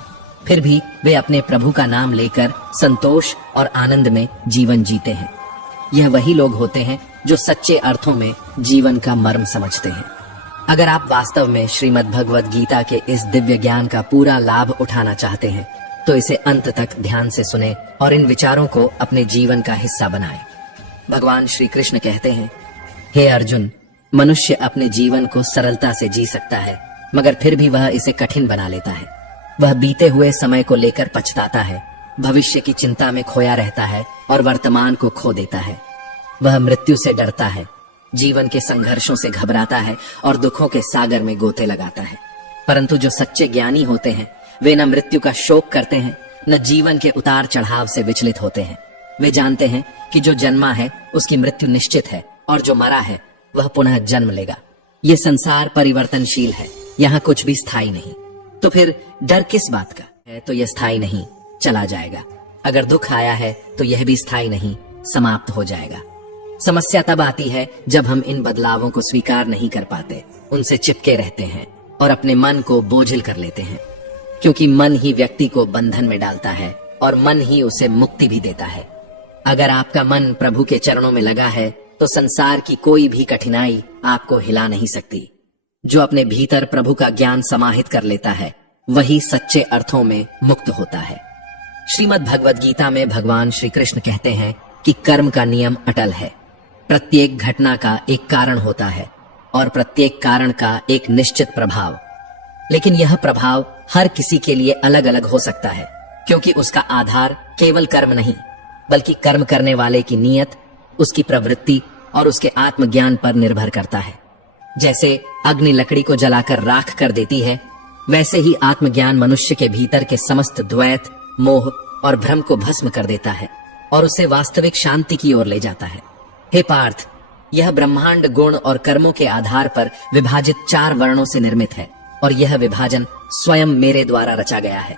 फिर भी वे अपने प्रभु का नाम लेकर संतोष और आनंद में जीवन जीते हैं। यह वही लोग होते हैं जो सच्चे अर्थों में जीवन का मर्म समझते हैं। अगर आप वास्तव में श्रीमद् भगवद गीता के इस दिव्य ज्ञान का पूरा लाभ उठाना चाहते हैं, तो इसे अंत तक ध्यान से सुने और इन विचारों को अपने जीवन का हिस्सा बनाएं। भगवान श्री कृष्ण कहते हैं, हे अर्जुन, मनुष्य अपने जीवन को सरलता से जी सकता है, मगर फिर भी वह इसे कठिन बना लेता है। वह बीते हुए समय को लेकर पछताता है, भविष्य की चिंता में खोया रहता है और वर्तमान को खो देता है। वह मृत्यु से डरता है, जीवन के संघर्षों से घबराता है और दुखों के सागर में गोते लगाता है। परंतु जो सच्चे ज्ञानी होते हैं वे न मृत्यु का शोक करते हैं, न जीवन के उतार चढ़ाव से विचलित होते हैं। वे जानते हैं कि जो जन्मा है उसकी मृत्यु निश्चित है और जो मरा है वह पुनः जन्म लेगा। ये संसार परिवर्तनशील है, यहाँ कुछ भी स्थायी नहीं। तो फिर डर किस बात का है? तो यह स्थायी नहीं, चला जाएगा। अगर दुख आया है तो यह भी स्थायी नहीं, समाप्त हो जाएगा। समस्या तब आती है जब हम इन बदलावों को स्वीकार नहीं कर पाते, उनसे चिपके रहते हैं और अपने मन को बोझिल कर लेते हैं, क्योंकि मन ही व्यक्ति को बंधन में डालता है और मन ही उसे मुक्ति भी देता है। अगर आपका मन प्रभु के चरणों में लगा है तो संसार की कोई भी कठिनाई आपको हिला नहीं सकती। जो अपने भीतर प्रभु का ज्ञान समाहित कर लेता है वही सच्चे अर्थों में मुक्त होता है। श्रीमद् भगवद गीता में भगवान श्री कृष्ण कहते हैं कि कर्म का नियम अटल है। प्रत्येक घटना का एक कारण होता है और प्रत्येक कारण का एक निश्चित प्रभाव, लेकिन यह प्रभाव हर किसी के लिए अलग अलग हो सकता है, क्योंकि उसका आधार केवल कर्म नहीं बल्कि कर्म करने वाले की नीयत, उसकी प्रवृत्ति और उसके आत्मज्ञान पर निर्भर करता है। जैसे अग्नि लकड़ी को जलाकर राख कर देती है, वैसे ही आत्मज्ञान मनुष्य के भीतर के समस्त द्वैत, मोह और भ्रम को भस्म कर देता है और उसे वास्तविक शांति की ओर ले जाता है। हे पार्थ, यह ब्रह्मांड गुण और कर्मों के आधार पर विभाजित 4 वर्णों से निर्मित है और यह विभाजन स्वयं मेरे द्वारा रचा गया है।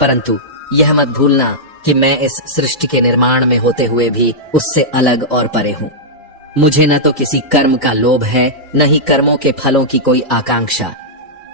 परंतु यह मत भूलना कि मैं इस सृष्टि के निर्माण में होते हुए भी उससे अलग और परे हूँ। मुझे न तो किसी कर्म का लोभ है, न ही कर्मों के फलों की कोई आकांक्षा।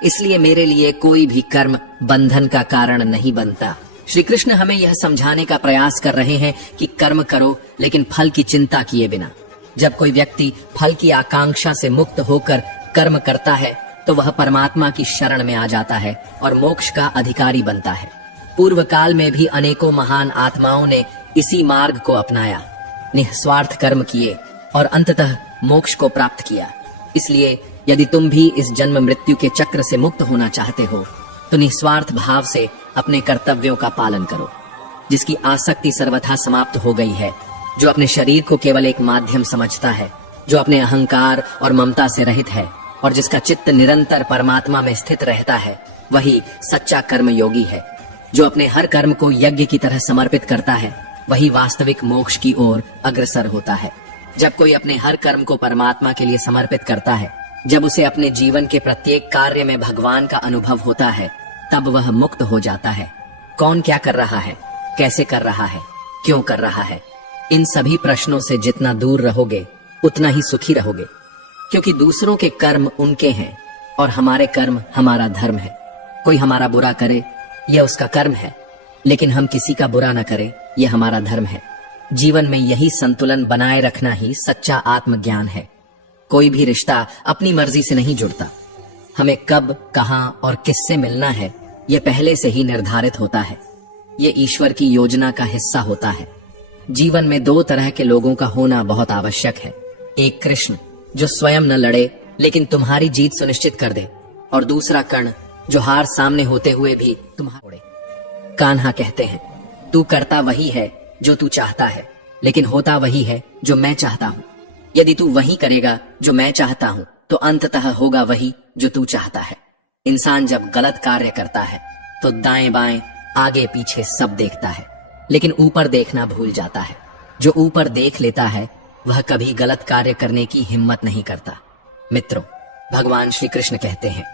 इसलिए मेरे लिए कोई भी कर्म बंधन का कारण नहीं बनता। श्री कृष्ण हमें यह समझाने का प्रयास कर रहे हैं कि कर्म करो लेकिन फल की चिंता किए बिना। जब कोई व्यक्ति फल की आकांक्षा से मुक्त होकर कर्म करता है तो वह परमात्मा की शरण में आ जाता है और मोक्ष का अधिकारी बनता है। पूर्व काल में भी अनेकों महान आत्माओं ने इसी मार्ग को अपनाया, निस्वार्थ कर्म किए और अंततः मोक्ष को प्राप्त किया। इसलिए यदि तुम भी इस जन्म मृत्यु के चक्र से मुक्त होना चाहते हो तो निस्वार्थ भाव से अपने कर्तव्यों का पालन करो। जिसकी आसक्ति सर्वथा समाप्त हो गई है, जो अपने शरीर को केवल एक माध्यम समझता है, जो अपने अहंकार और ममता से रहित है और जिसका चित्त निरंतर परमात्मा में स्थित रहता है, वही सच्चा कर्म योगी है। जो अपने हर कर्म को यज्ञ की तरह समर्पित करता है वही वास्तविक मोक्ष की ओर अग्रसर होता है। जब कोई अपने हर कर्म को परमात्मा के लिए समर्पित करता है, जब उसे अपने जीवन के प्रत्येक कार्य में भगवान का अनुभव होता है, तब वह मुक्त हो जाता है। कौन क्या कर रहा है, कैसे कर रहा है, क्यों कर रहा है, इन सभी प्रश्नों से जितना दूर रहोगे उतना ही सुखी रहोगे, क्योंकि दूसरों के कर्म उनके हैं और हमारे कर्म हमारा धर्म है। कोई हमारा बुरा करे यह उसका कर्म है, लेकिन हम किसी का बुरा न करें यह हमारा धर्म है। जीवन में यही संतुलन बनाए रखना ही सच्चा आत्मज्ञान है। कोई भी रिश्ता अपनी मर्जी से नहीं जुड़ता। हमें कब, कहां और किससे मिलना है यह पहले से ही निर्धारित होता है। ये ईश्वर की योजना का हिस्सा होता है। जीवन में 2 तरह के लोगों का होना बहुत आवश्यक है। एक कृष्ण जो स्वयं न लड़े लेकिन तुम्हारी जीत सुनिश्चित कर दे, और दूसरा कर्ण जो हार सामने होते हुए भी तुम्हारा उड़े। कान्हा कहते हैं, तू करता वही है जो तू चाहता है, लेकिन होता वही है जो मैं चाहता हूँ। यदि तू वही करेगा जो मैं चाहता हूँ तो अंततः होगा वही जो तू चाहता है। इंसान जब गलत कार्य करता है तो दाएं बाएं आगे पीछे सब देखता है, लेकिन ऊपर देखना भूल जाता है। जो ऊपर देख लेता है वह कभी गलत कार्य करने की हिम्मत नहीं करता। मित्रों, भगवान श्री कृष्ण कहते हैं,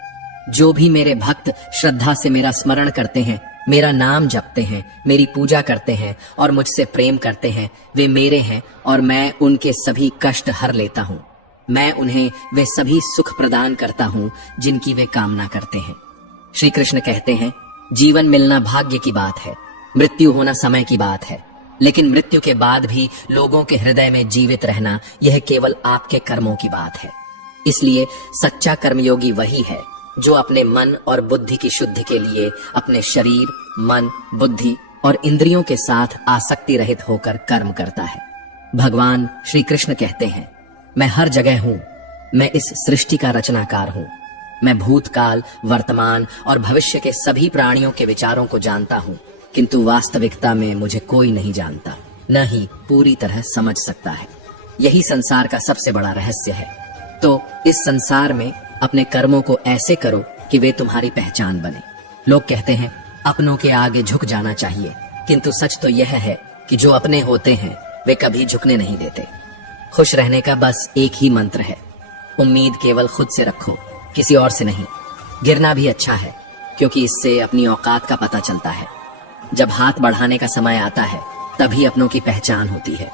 जो भी मेरे भक्त श्रद्धा से मेरा स्मरण करते हैं, मेरा नाम जपते हैं, मेरी पूजा करते हैं और मुझसे प्रेम करते हैं, वे मेरे हैं और मैं उनके सभी कष्ट हर लेता हूँ। मैं उन्हें वे सभी सुख प्रदान करता हूँ जिनकी वे कामना करते हैं। श्री कृष्ण कहते हैं, जीवन मिलना भाग्य की बात है, मृत्यु होना समय की बात है, लेकिन मृत्यु के बाद भी लोगों के हृदय में जीवित रहना यह केवल आपके कर्मों की बात है। इसलिए सच्चा कर्मयोगी वही है जो अपने मन और बुद्धि की शुद्धि के लिए अपने शरीर, मन, बुद्धि और इंद्रियों के साथ आसक्ति रहित होकर कर्म करता है। भगवान श्री कृष्ण कहते हैं, मैं हर जगह हूँ, मैं इस सृष्टि का रचनाकार हूँ, मैं भूतकाल, वर्तमान और भविष्य के सभी प्राणियों के विचारों को जानता हूँ, किंतु वास्तविकता में मुझे कोई नहीं जानता, न ही पूरी तरह समझ सकता है। यही संसार का सबसे बड़ा रहस्य है। तो इस संसार में अपने कर्मों को ऐसे करो कि वे तुम्हारी पहचान बने। लोग कहते हैं अपनों के आगे झुक जाना चाहिए, किंतु सच तो यह है कि जो अपने होते हैं वे कभी झुकने नहीं देते। खुश रहने का बस एक ही मंत्र है, उम्मीद केवल खुद से रखो, किसी और से नहीं। गिरना भी अच्छा है, क्योंकि इससे अपनी औकात का पता चलता है। जब हाथ बढ़ाने का समय आता है तभी अपनों की पहचान होती है।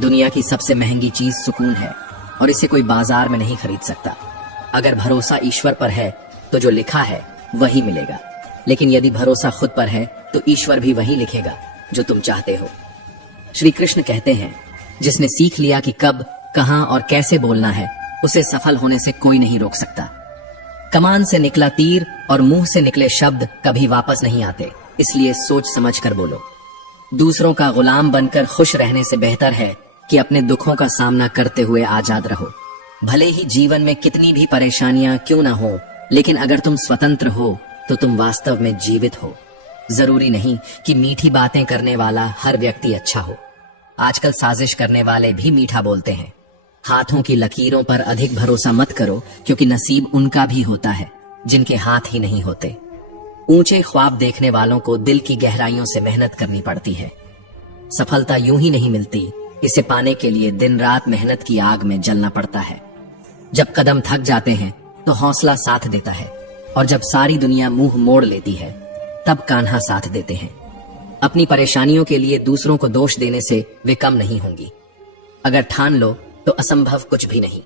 दुनिया की सबसे महंगी चीज सुकून है, और इसे कोई बाजार में नहीं खरीद सकता। अगर भरोसा ईश्वर पर है तो जो लिखा है वही मिलेगा, लेकिन यदि भरोसा खुद पर है तो ईश्वर भी वही लिखेगा जो तुम चाहते हो। श्री कृष्ण कहते हैं, जिसने सीख लिया कि कब, कहां और कैसे बोलना है, उसे सफल होने से कोई नहीं रोक सकता। कमान से निकला तीर और मुंह से निकले शब्द कभी वापस नहीं आते, इसलिए सोच समझ कर बोलो। दूसरों का गुलाम बनकर खुश रहने से बेहतर है कि अपने दुखों का सामना करते हुए आजाद रहो। भले ही जीवन में कितनी भी परेशानियां क्यों ना हो, लेकिन अगर तुम स्वतंत्र हो तो तुम वास्तव में जीवित हो। जरूरी नहीं कि मीठी बातें करने वाला हर व्यक्ति अच्छा हो। आजकल साजिश करने वाले भी मीठा बोलते हैं। हाथों की लकीरों पर अधिक भरोसा मत करो, क्योंकि नसीब उनका भी होता है जिनके हाथ ही नहीं होते। ऊंचे ख्वाब देखने वालों को दिल की गहराइयों से मेहनत करनी पड़ती है। सफलता यूं ही नहीं मिलती, इसे पाने के लिए दिन रात मेहनत की आग में जलना पड़ता है। जब कदम थक जाते हैं तो हौसला साथ देता है, और जब सारी दुनिया मुंह मोड़ लेती है तब कान्हा साथ देते हैं। अपनी परेशानियों के लिए दूसरों को दोष देने से वे कम नहीं होंगी। अगर ठान लो तो असंभव कुछ भी नहीं।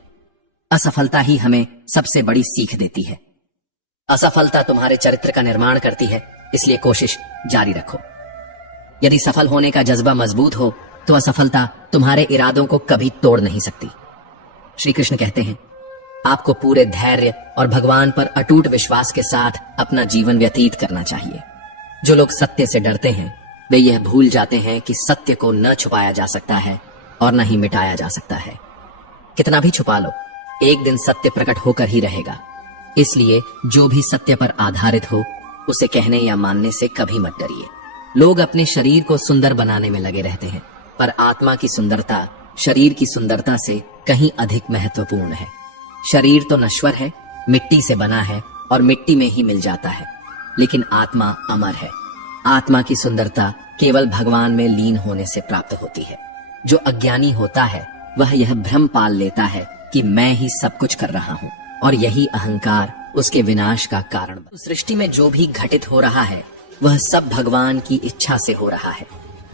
असफलता ही हमें सबसे बड़ी सीख देती है। असफलता तुम्हारे चरित्र का निर्माण करती है, इसलिए कोशिश जारी रखो। यदि सफल होने का जज्बा मजबूत हो तो असफलता तुम्हारे इरादों को कभी तोड़ नहीं सकती। श्री कृष्ण कहते हैं, आपको पूरे धैर्य और भगवान पर अटूट विश्वास के साथ अपना जीवन व्यतीत करना चाहिए। जो लोग सत्य से डरते हैं वे यह भूल जाते हैं कि सत्य को न छुपाया जा सकता है और न ही मिटाया जा सकता है। कितना भी छुपा लो, एक दिन सत्य प्रकट होकर ही रहेगा। इसलिए जो भी सत्य पर आधारित हो उसे कहने या मानने से कभी मत डरिए। लोग अपने शरीर को सुंदर बनाने में लगे रहते हैं, पर आत्मा की सुंदरता शरीर की सुंदरता से कहीं अधिक महत्वपूर्ण है। शरीर तो नश्वर है, मिट्टी से बना है और मिट्टी में ही मिल जाता है, लेकिन आत्मा अमर है। आत्मा की सुंदरता केवल भगवान में लीन होने से प्राप्त होती है। जो अज्ञानी होता है वह यह भ्रम पाल लेता है कि मैं ही सब कुछ कर रहा हूँ, और यही अहंकार उसके विनाश का कारण। सृष्टि में जो भी घटित हो रहा है वह सब भगवान की इच्छा से हो रहा है।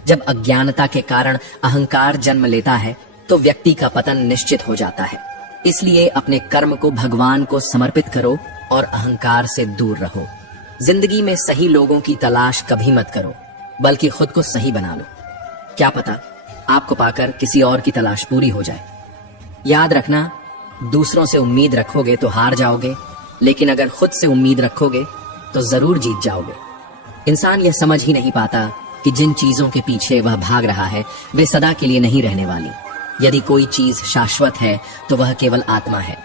जब अज्ञानता के कारण अहंकार जन्म लेता है तो व्यक्ति का पतन निश्चित हो जाता है। इसलिए अपने कर्म को भगवान को समर्पित करो और अहंकार से दूर रहो। जिंदगी में सही लोगों की तलाश कभी मत करो, बल्कि खुद को सही बना लो। क्या पता आपको पाकर किसी और की तलाश पूरी हो जाए। याद रखना, दूसरों से उम्मीद रखोगे तो हार जाओगे, लेकिन अगर खुद से उम्मीद रखोगे तो जरूर जीत जाओगे। इंसान यह समझ ही नहीं पाता कि जिन चीजों के पीछे वह भाग रहा है वे सदा के लिए नहीं रहने वाली। यदि कोई चीज शाश्वत है तो वह केवल आत्मा है।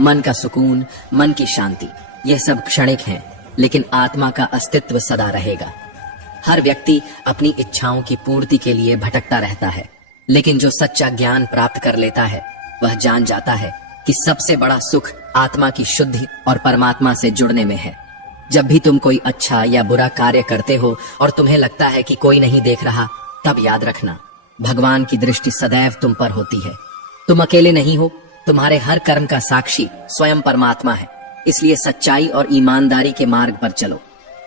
मन का सुकून, मन की शांति, यह सब क्षणिक हैं, लेकिन आत्मा का अस्तित्व सदा रहेगा। हर व्यक्ति अपनी इच्छाओं की पूर्ति के लिए भटकता रहता है, लेकिन जो सच्चा ज्ञान प्राप्त कर लेता है वह जान जाता है कि सबसे बड़ा सुख आत्मा की शुद्धि और परमात्मा से जुड़ने में है। जब भी तुम कोई अच्छा या बुरा कार्य करते हो और तुम्हें लगता है कि कोई नहीं देख रहा, तब याद रखना भगवान की दृष्टि सदैव तुम पर होती है। तुम अकेले नहीं हो, तुम्हारे हर कर्म का साक्षी स्वयं परमात्मा है। इसलिए सच्चाई और ईमानदारी के मार्ग पर चलो।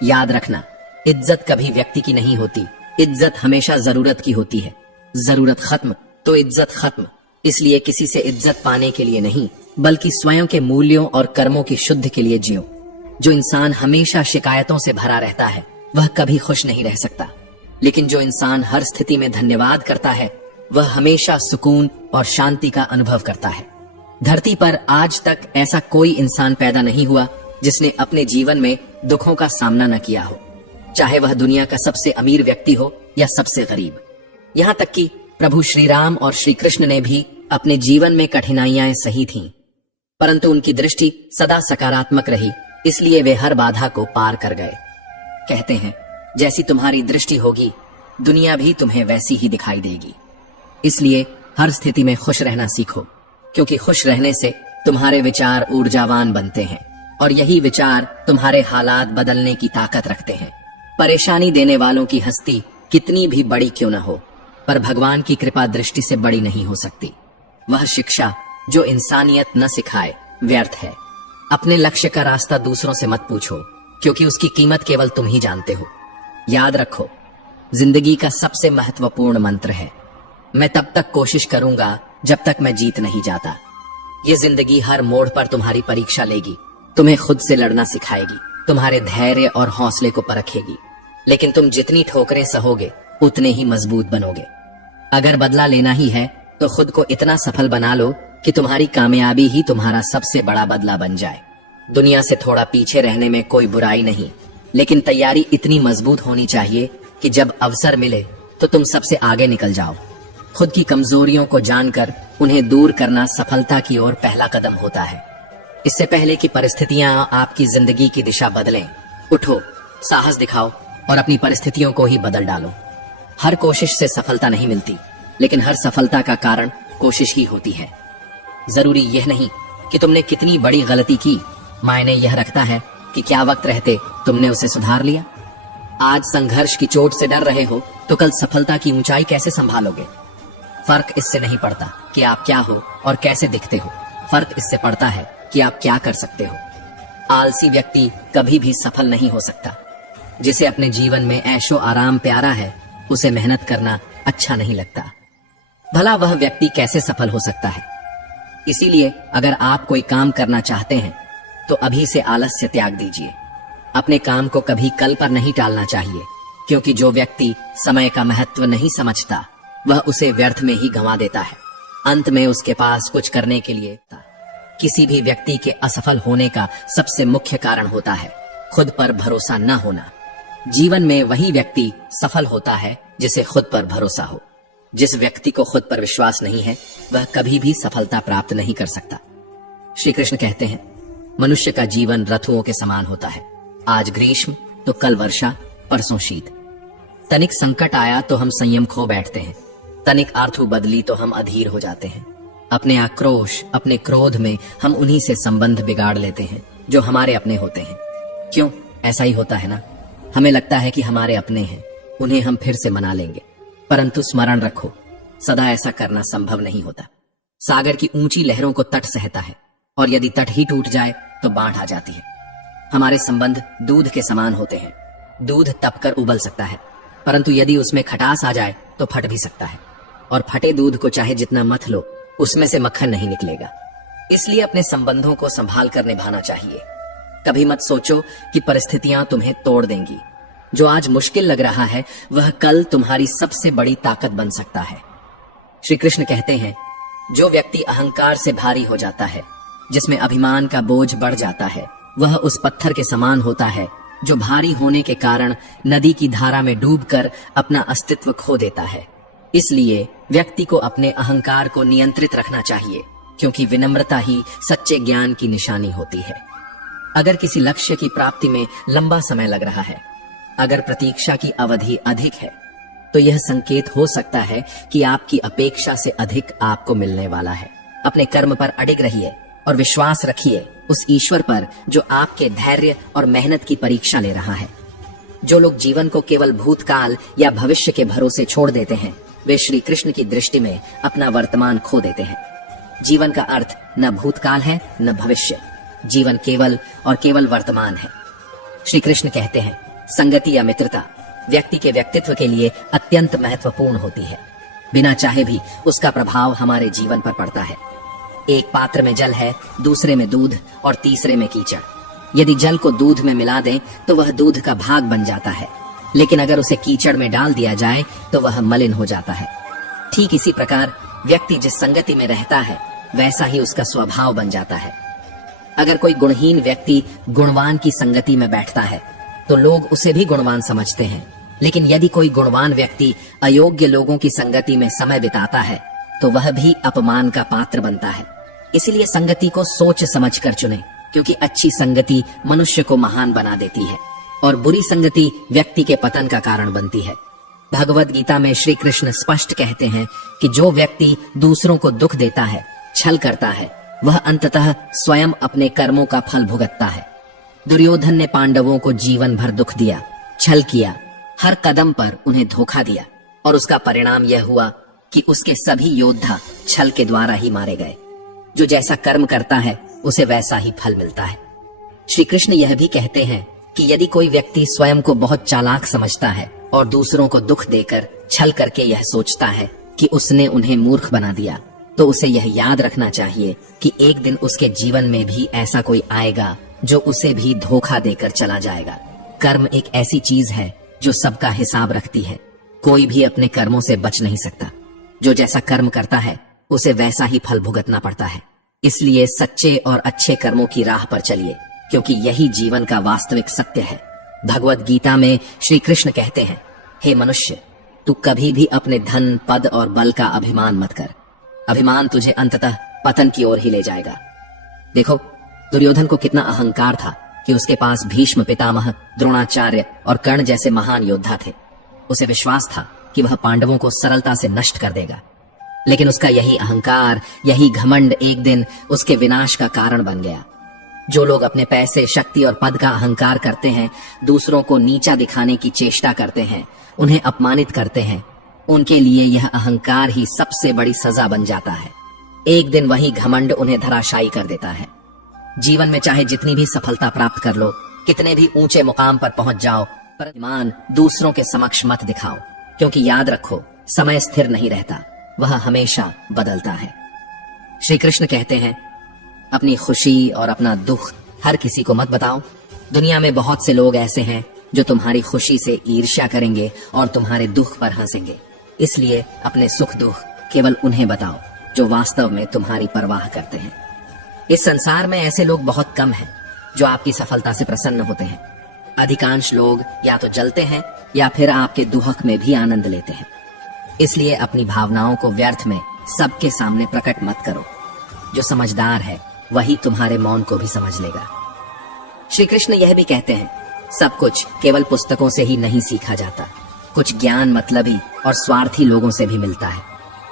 याद रखना, इज्जत कभी व्यक्ति की नहीं होती, इज्जत हमेशा जरूरत की होती है। जरूरत खत्म तो इज्जत खत्म। इसलिए किसी से इज्जत पाने के लिए नहीं, बल्कि स्वयं के मूल्यों और कर्मों की शुद्ध के लिए जियो। जो इंसान हमेशा शिकायतों से भरा रहता है वह कभी खुश नहीं रह सकता, लेकिन जो इंसान हर स्थिति में धन्यवाद करता है वह हमेशा सुकून और शांति का अनुभव करता है। धरती पर आज तक ऐसा कोई इंसान पैदा नहीं हुआ जिसने अपने जीवन में दुखों का सामना न किया हो, चाहे वह दुनिया का सबसे अमीर व्यक्ति हो या सबसे गरीब। यहाँ तक कि प्रभु श्री राम और श्री कृष्ण ने भी अपने जीवन में कठिनाइयां सही थीं, परंतु उनकी दृष्टि सदा सकारात्मक रही, इसलिए वे हर बाधा को पार कर गए। कहते हैं, जैसी तुम्हारी दृष्टि होगी दुनिया भी तुम्हें वैसी ही दिखाई देगी। इसलिए हर स्थिति में खुश रहना सीखो, क्योंकि खुश रहने से तुम्हारे विचार ऊर्जावान बनते हैं और यही विचार तुम्हारे हालात बदलने की ताकत रखते हैं। परेशानी देने वालों की हस्ती कितनी भी बड़ी क्यों न हो, पर भगवान की कृपा दृष्टि से बड़ी नहीं हो सकती। वह शिक्षा जो इंसानियत न सिखाए व्यर्थ है। अपने लक्ष्य का रास्ता दूसरों से मत पूछो, क्योंकि उसकी कीमत केवल तुम ही जानते हो। याद रखो, जिंदगी का सबसे महत्वपूर्ण मंत्र है, मैं तब तक कोशिश करूंगा जब तक मैं जीत नहीं जाता। ये जिंदगी हर मोड़ पर तुम्हारी परीक्षा लेगी, तुम्हें खुद से लड़ना सिखाएगी, तुम्हारे धैर्य और हौसले को परखेगी। लेकिन तुम जितनी ठोकरें सहोगे उतने ही मजबूत बनोगे। अगर बदला लेना ही है तो खुद को इतना सफल बना लो कि तुम्हारी कामयाबी ही तुम्हारा सबसे बड़ा बदला बन जाए। दुनिया से थोड़ा पीछे रहने में कोई बुराई नहीं, लेकिन तैयारी इतनी मजबूत होनी चाहिए कि जब अवसर मिले तो तुम सबसे आगे निकल जाओ। खुद की कमजोरियों को जानकर उन्हें दूर करना सफलता की ओर पहला कदम होता है। इससे पहले कि परिस्थितियां आपकी जिंदगी की दिशा बदलें, उठो, साहस दिखाओ और अपनी परिस्थितियों को ही बदल डालो। हर कोशिश से सफलता नहीं मिलती, लेकिन हर सफलता का कारण कोशिश ही होती है। जरूरी यह नहीं कि तुमने कितनी बड़ी गलती की, मायने यह रखता है कि क्या वक्त रहते तुमने उसे सुधार लिया। आज संघर्ष की चोट से डर रहे हो तो कल सफलता की ऊंचाई कैसे संभालोगे। फर्क इससे नहीं पड़ता कि आप क्या हो और कैसे दिखते हो, फर्क इससे पड़ता है कि आप क्या कर सकते हो। आलसी व्यक्ति कभी भी सफल नहीं हो सकता। जिसे अपने जीवन में ऐशो आराम प्यारा है, उसे मेहनत करना अच्छा नहीं लगता। भला वह व्यक्ति कैसे सफल हो सकता है। इसीलिए अगर आप कोई काम करना चाहते हैं तो अभी से आलस्य त्याग दीजिए। अपने काम को कभी कल पर नहीं टालना चाहिए, क्योंकि जो व्यक्ति समय का महत्व नहीं समझता वह उसे व्यर्थ में ही गंवा देता है। अंत में उसके पास कुछ करने के लिए किसी भी व्यक्ति के असफल होने का सबसे मुख्य कारण होता है खुद पर भरोसा न होना। जीवन में वही व्यक्ति सफल होता है जिसे खुद पर भरोसा हो। जिस व्यक्ति को खुद पर विश्वास नहीं है वह कभी भी सफलता प्राप्त नहीं कर सकता। श्री कृष्ण कहते हैं, मनुष्य का जीवन रथुओं के समान होता है। आज ग्रीष्म तो कल वर्षा, परसों शीत। तनिक संकट आया तो हम संयम खो बैठते हैं, तनिक आर्थु बदली तो हम अधीर हो जाते हैं। अपने आक्रोश, अपने क्रोध में हम उन्हीं से संबंध बिगाड़ लेते हैं जो हमारे अपने होते हैं। क्यों? ऐसा ही होता है ना। हमें लगता है कि हमारे अपने हैं, उन्हें हम फिर से मना लेंगे, परंतु स्मरण रखो, सदा ऐसा करना संभव नहीं होता। सागर की ऊंची लहरों को तट सहता है, और यदि तट ही टूट जाए तो बाढ़ आ जाती है। हमारे संबंध दूध के समान होते हैं। दूध तपकर उबल सकता है, परंतु यदि उसमें खटास आ जाए तो फट भी सकता है, और फटे दूध को चाहे जितना मथ लो उसमें से मक्खन नहीं निकलेगा। इसलिए अपने संबंधों को संभाल कर निभाना चाहिए। कभी मत सोचो कि परिस्थितियां तुम्हें तोड़ देंगी। जो आज मुश्किल लग रहा है वह कल तुम्हारी सबसे बड़ी ताकत बन सकता है। श्री कृष्ण कहते हैं, जो व्यक्ति अहंकार से भारी हो जाता है, जिसमें अभिमान का बोझ बढ़ जाता है, वह उस पत्थर के समान होता है जो भारी होने के कारण नदी की धारा में डूबकर अपना अस्तित्व खो देता है। इसलिए व्यक्ति को अपने अहंकार को नियंत्रित रखना चाहिए, क्योंकि विनम्रता ही सच्चे ज्ञान की निशानी होती है। अगर किसी लक्ष्य की प्राप्ति में लंबा समय लग रहा है, अगर प्रतीक्षा की अवधि अधिक है, तो यह संकेत हो सकता है कि आपकी अपेक्षा से अधिक आपको मिलने वाला है। अपने कर्म पर अडिग रहिए और विश्वास रखिए उस ईश्वर पर जो आपके धैर्य और मेहनत की परीक्षा ले रहा है। जो लोग जीवन को केवल भूतकाल या भविष्य के भरोसे छोड़ देते हैं, वे श्री कृष्ण की दृष्टि में अपना वर्तमान खो देते हैं। जीवन का अर्थ न भूतकाल है न भविष्य, जीवन केवल और केवल वर्तमान है। श्री कृष्ण कहते हैं, संगति या मित्रता व्यक्ति के व्यक्तित्व के लिए अत्यंत महत्वपूर्ण होती है। बिना चाहे भी उसका प्रभाव हमारे जीवन पर पड़ता है। एक पात्र में जल है, दूसरे में दूध और तीसरे में कीचड़। यदि जल को दूध में मिला दें तो वह दूध का भाग बन जाता है, लेकिन अगर उसे कीचड़ में डाल दिया जाए तो वह मलिन हो जाता है। ठीक इसी प्रकार व्यक्ति जिस संगति में रहता है वैसा ही उसका स्वभाव बन जाता है। अगर कोई गुणहीन व्यक्ति गुणवान की संगति में बैठता है तो लोग उसे भी गुणवान समझते हैं, लेकिन यदि कोई गुणवान व्यक्ति अयोग्य लोगों की संगति में समय बिताता है तो वह भी अपमान का पात्र बनता है। इसीलिए संगति को सोच समझ कर चुने, क्योंकि अच्छी संगति मनुष्य को महान बना देती है और बुरी संगति व्यक्ति के पतन का कारण बनती है। भगवद गीता में श्री कृष्ण स्पष्ट कहते हैं कि जो व्यक्ति दूसरों को दुख देता है, छल करता है, वह अंततः स्वयं अपने कर्मों का फल भुगतता है। दुर्योधन ने पांडवों को जीवन भर दुख दिया, छल किया, हर कदम पर उन्हें धोखा दिया और उसका परिणाम यह हुआ कि उसके सभी योद्धा छल के द्वारा ही मारे गए। जो जैसा कर्म करता है उसे वैसा ही फल मिलता है। श्री कृष्ण यह भी कहते हैं कि यदि कोई व्यक्ति स्वयं को बहुत चालाक समझता है और दूसरों को दुख देकर छल करके यह सोचता है कि उसने उन्हें मूर्ख बना दिया, तो उसे यह याद रखना चाहिए कि एक दिन उसके जीवन में भी ऐसा कोई आएगा जो उसे भी धोखा देकर चला जाएगा। कर्म एक ऐसी चीज है जो सबका हिसाब रखती है। कोई भी अपने कर्मों से बच नहीं सकता। जो जैसा कर्म करता है उसे वैसा ही फल भुगतना पड़ता है। इसलिए सच्चे और अच्छे कर्मों की राह पर चलिए, क्योंकि यही जीवन का वास्तविक सत्य है। भगवद गीता में श्री कृष्ण कहते हैं, हे मनुष्य, तू कभी भी अपने धन, पद और बल का अभिमान मत कर। अभिमान तुझे अंततः पतन की ओर ही ले जाएगा। देखो, दुर्योधन को कितना अहंकार था कि उसके पास भीष्म पितामह, द्रोणाचार्य और कर्ण जैसे महान योद्धा थे। उसे विश्वास था कि वह पांडवों को सरलता से नष्ट कर देगा, लेकिन उसका यही अहंकार, यही घमंड एक दिन उसके विनाश का कारण बन गया। जो लोग अपने पैसे, शक्ति और पद का अहंकार करते हैं, दूसरों को नीचा दिखाने की चेष्टा करते हैं, उन्हें अपमानित करते हैं, उनके लिए यह अहंकार ही सबसे बड़ी सजा बन जाता है। एक दिन वही घमंड उन्हें धराशायी कर देता है। जीवन में चाहे जितनी भी सफलता प्राप्त कर लो, कितने भी ऊंचे मुकाम पर पहुंच जाओ, पर ईमान दूसरों के समक्ष मत दिखाओ, क्योंकि याद रखो, समय स्थिर नहीं रहता, वह हमेशा बदलता है। श्री कृष्ण कहते हैं, अपनी खुशी और अपना दुख हर किसी को मत बताओ। दुनिया में बहुत से लोग ऐसे हैं जो तुम्हारी खुशी से ईर्ष्या करेंगे और तुम्हारे दुख पर हंसेंगे। इसलिए अपने सुख दुख केवल उन्हें बताओ जो वास्तव में तुम्हारी परवाह करते हैं। इस संसार में ऐसे लोग बहुत कम हैं जो आपकी सफलता से प्रसन्न होते हैं। अधिकांश लोग या तो जलते हैं या फिर आपके दुख में भी आनंद लेते हैं। इसलिए अपनी भावनाओं को व्यर्थ में सबके सामने प्रकट मत करो। जो समझदार है वही तुम्हारे मौन को भी समझ लेगा। श्री कृष्ण यह भी कहते हैं, सब कुछ केवल पुस्तकों से ही नहीं सीखा जाता। कुछ ज्ञान मतलबी और स्वार्थी लोगों से भी मिलता है।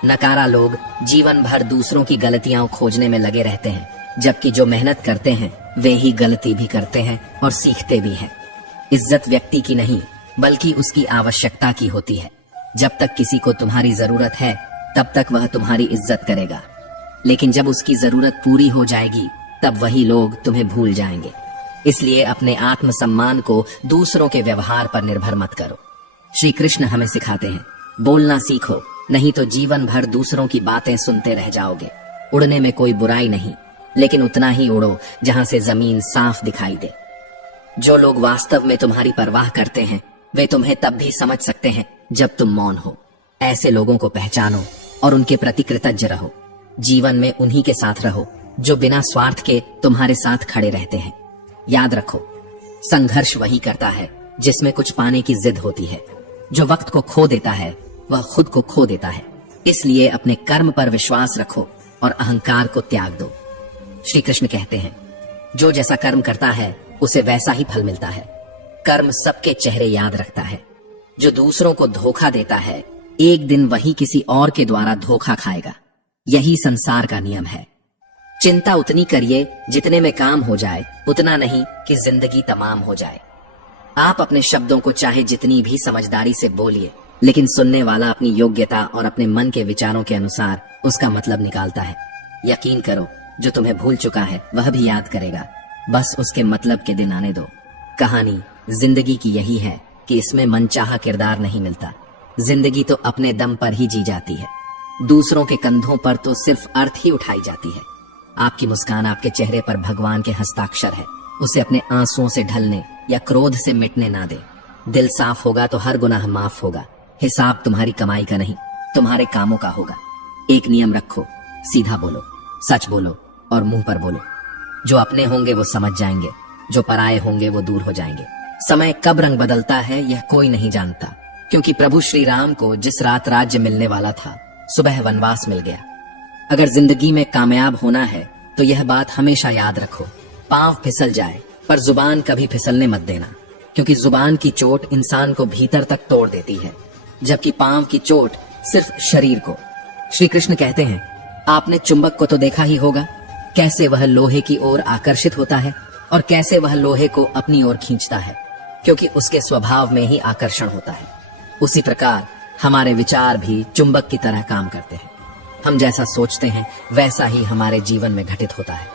नकारा लोग जीवन भर दूसरों की गलतियां खोजने में लगे रहते हैं, जबकि जो मेहनत करते हैं वे ही गलती भी करते हैं और सीखते भी हैं। इज्जत व्यक्ति की नहीं, बल्कि उसकी आवश्यकता की होती है। जब तक किसी को तुम्हारी जरूरत है, तब तक वह तुम्हारी इज्जत करेगा, लेकिन जब उसकी जरूरत पूरी हो जाएगी, तब वही लोग तुम्हें भूल जाएंगे। इसलिए अपने आत्मसम्मान को दूसरों के व्यवहार पर निर्भर मत करो। श्री कृष्ण हमें सिखाते हैं, बोलना सीखो, नहीं तो जीवन भर दूसरों की बातें सुनते रह जाओगे। उड़ने में कोई बुराई नहीं, लेकिन उतना ही उड़ो जहां से जमीन साफ दिखाई दे। जो लोग वास्तव में तुम्हारी परवाह करते हैं, वे तुम्हें तब भी समझ सकते हैं जब तुम मौन हो। ऐसे लोगों को पहचानो और उनके प्रति कृतज्ञ रहो। जीवन में उन्हीं के साथ रहो जो बिना स्वार्थ के तुम्हारे साथ खड़े रहते हैं। याद रखो, संघर्ष वही करता है जिसमें कुछ पाने की जिद होती है। जो वक्त को खो देता है वह खुद को खो देता है। इसलिए अपने कर्म पर विश्वास रखो और अहंकार को त्याग दो। श्री कृष्ण कहते हैं, जो जैसा कर्म करता है उसे वैसा ही फल मिलता है। कर्म सबके चेहरे याद रखता है। जो दूसरों को धोखा देता है, एक दिन वही किसी और के द्वारा धोखा खाएगा। यही संसार का नियम है। चिंता उतनी करिए जितने में काम हो जाए, उतना नहीं कि जिंदगी तमाम हो जाए। आप अपने शब्दों को चाहे जितनी भी समझदारी से बोलिए, लेकिन सुनने वाला अपनी योग्यता और अपने मन के विचारों के अनुसार उसका मतलब निकालता है। यकीन करो, जो तुम्हें भूल चुका है वह भी याद करेगा। बस उसके मतलब के दिन आने दो। कहानी जिंदगी की यही है कि इसमें मनचाहा किरदार नहीं मिलता। जिंदगी तो अपने दम पर ही जी जाती है। दूसरों के कंधों पर तो सिर्फ अर्थ ही उठाई जाती है। आपकी मुस्कान आपके चेहरे पर भगवान के हस्ताक्षर है। उसे अपने आंसुओं से ढलने या क्रोध से मिटने ना दे। दिल साफ होगा तो हर गुनाह माफ होगा। हिसाब तुम्हारी कमाई का नहीं, तुम्हारे कामों का होगा। एक नियम रखो, सीधा बोलो, सच बोलो और मुंह पर बोलो। जो अपने होंगे वो समझ जाएंगे, जो पराये होंगे वो दूर हो जाएंगे। समय कब रंग बदलता है यह कोई नहीं जानता, क्योंकि प्रभु श्री राम को जिस रात राज्य मिलने वाला था, सुबह वनवास मिल गया। अगर जिंदगी में कामयाब होना है तो यह बात हमेशा याद रखो, पांव फिसल जाए पर जुबान कभी फिसलने मत देना, क्योंकि जुबान की चोट इंसान को भीतर तक तोड़ देती है, जबकि पांव की चोट सिर्फ शरीर को। श्री कृष्ण कहते हैं, आपने चुंबक को तो देखा ही होगा, कैसे वह लोहे की ओर आकर्षित होता है और कैसे वह लोहे को अपनी ओर खींचता है, क्योंकि उसके स्वभाव में ही आकर्षण होता है। उसी प्रकार हमारे विचार भी चुंबक की तरह काम करते हैं। हम जैसा सोचते हैं वैसा ही हमारे जीवन में घटित होता है।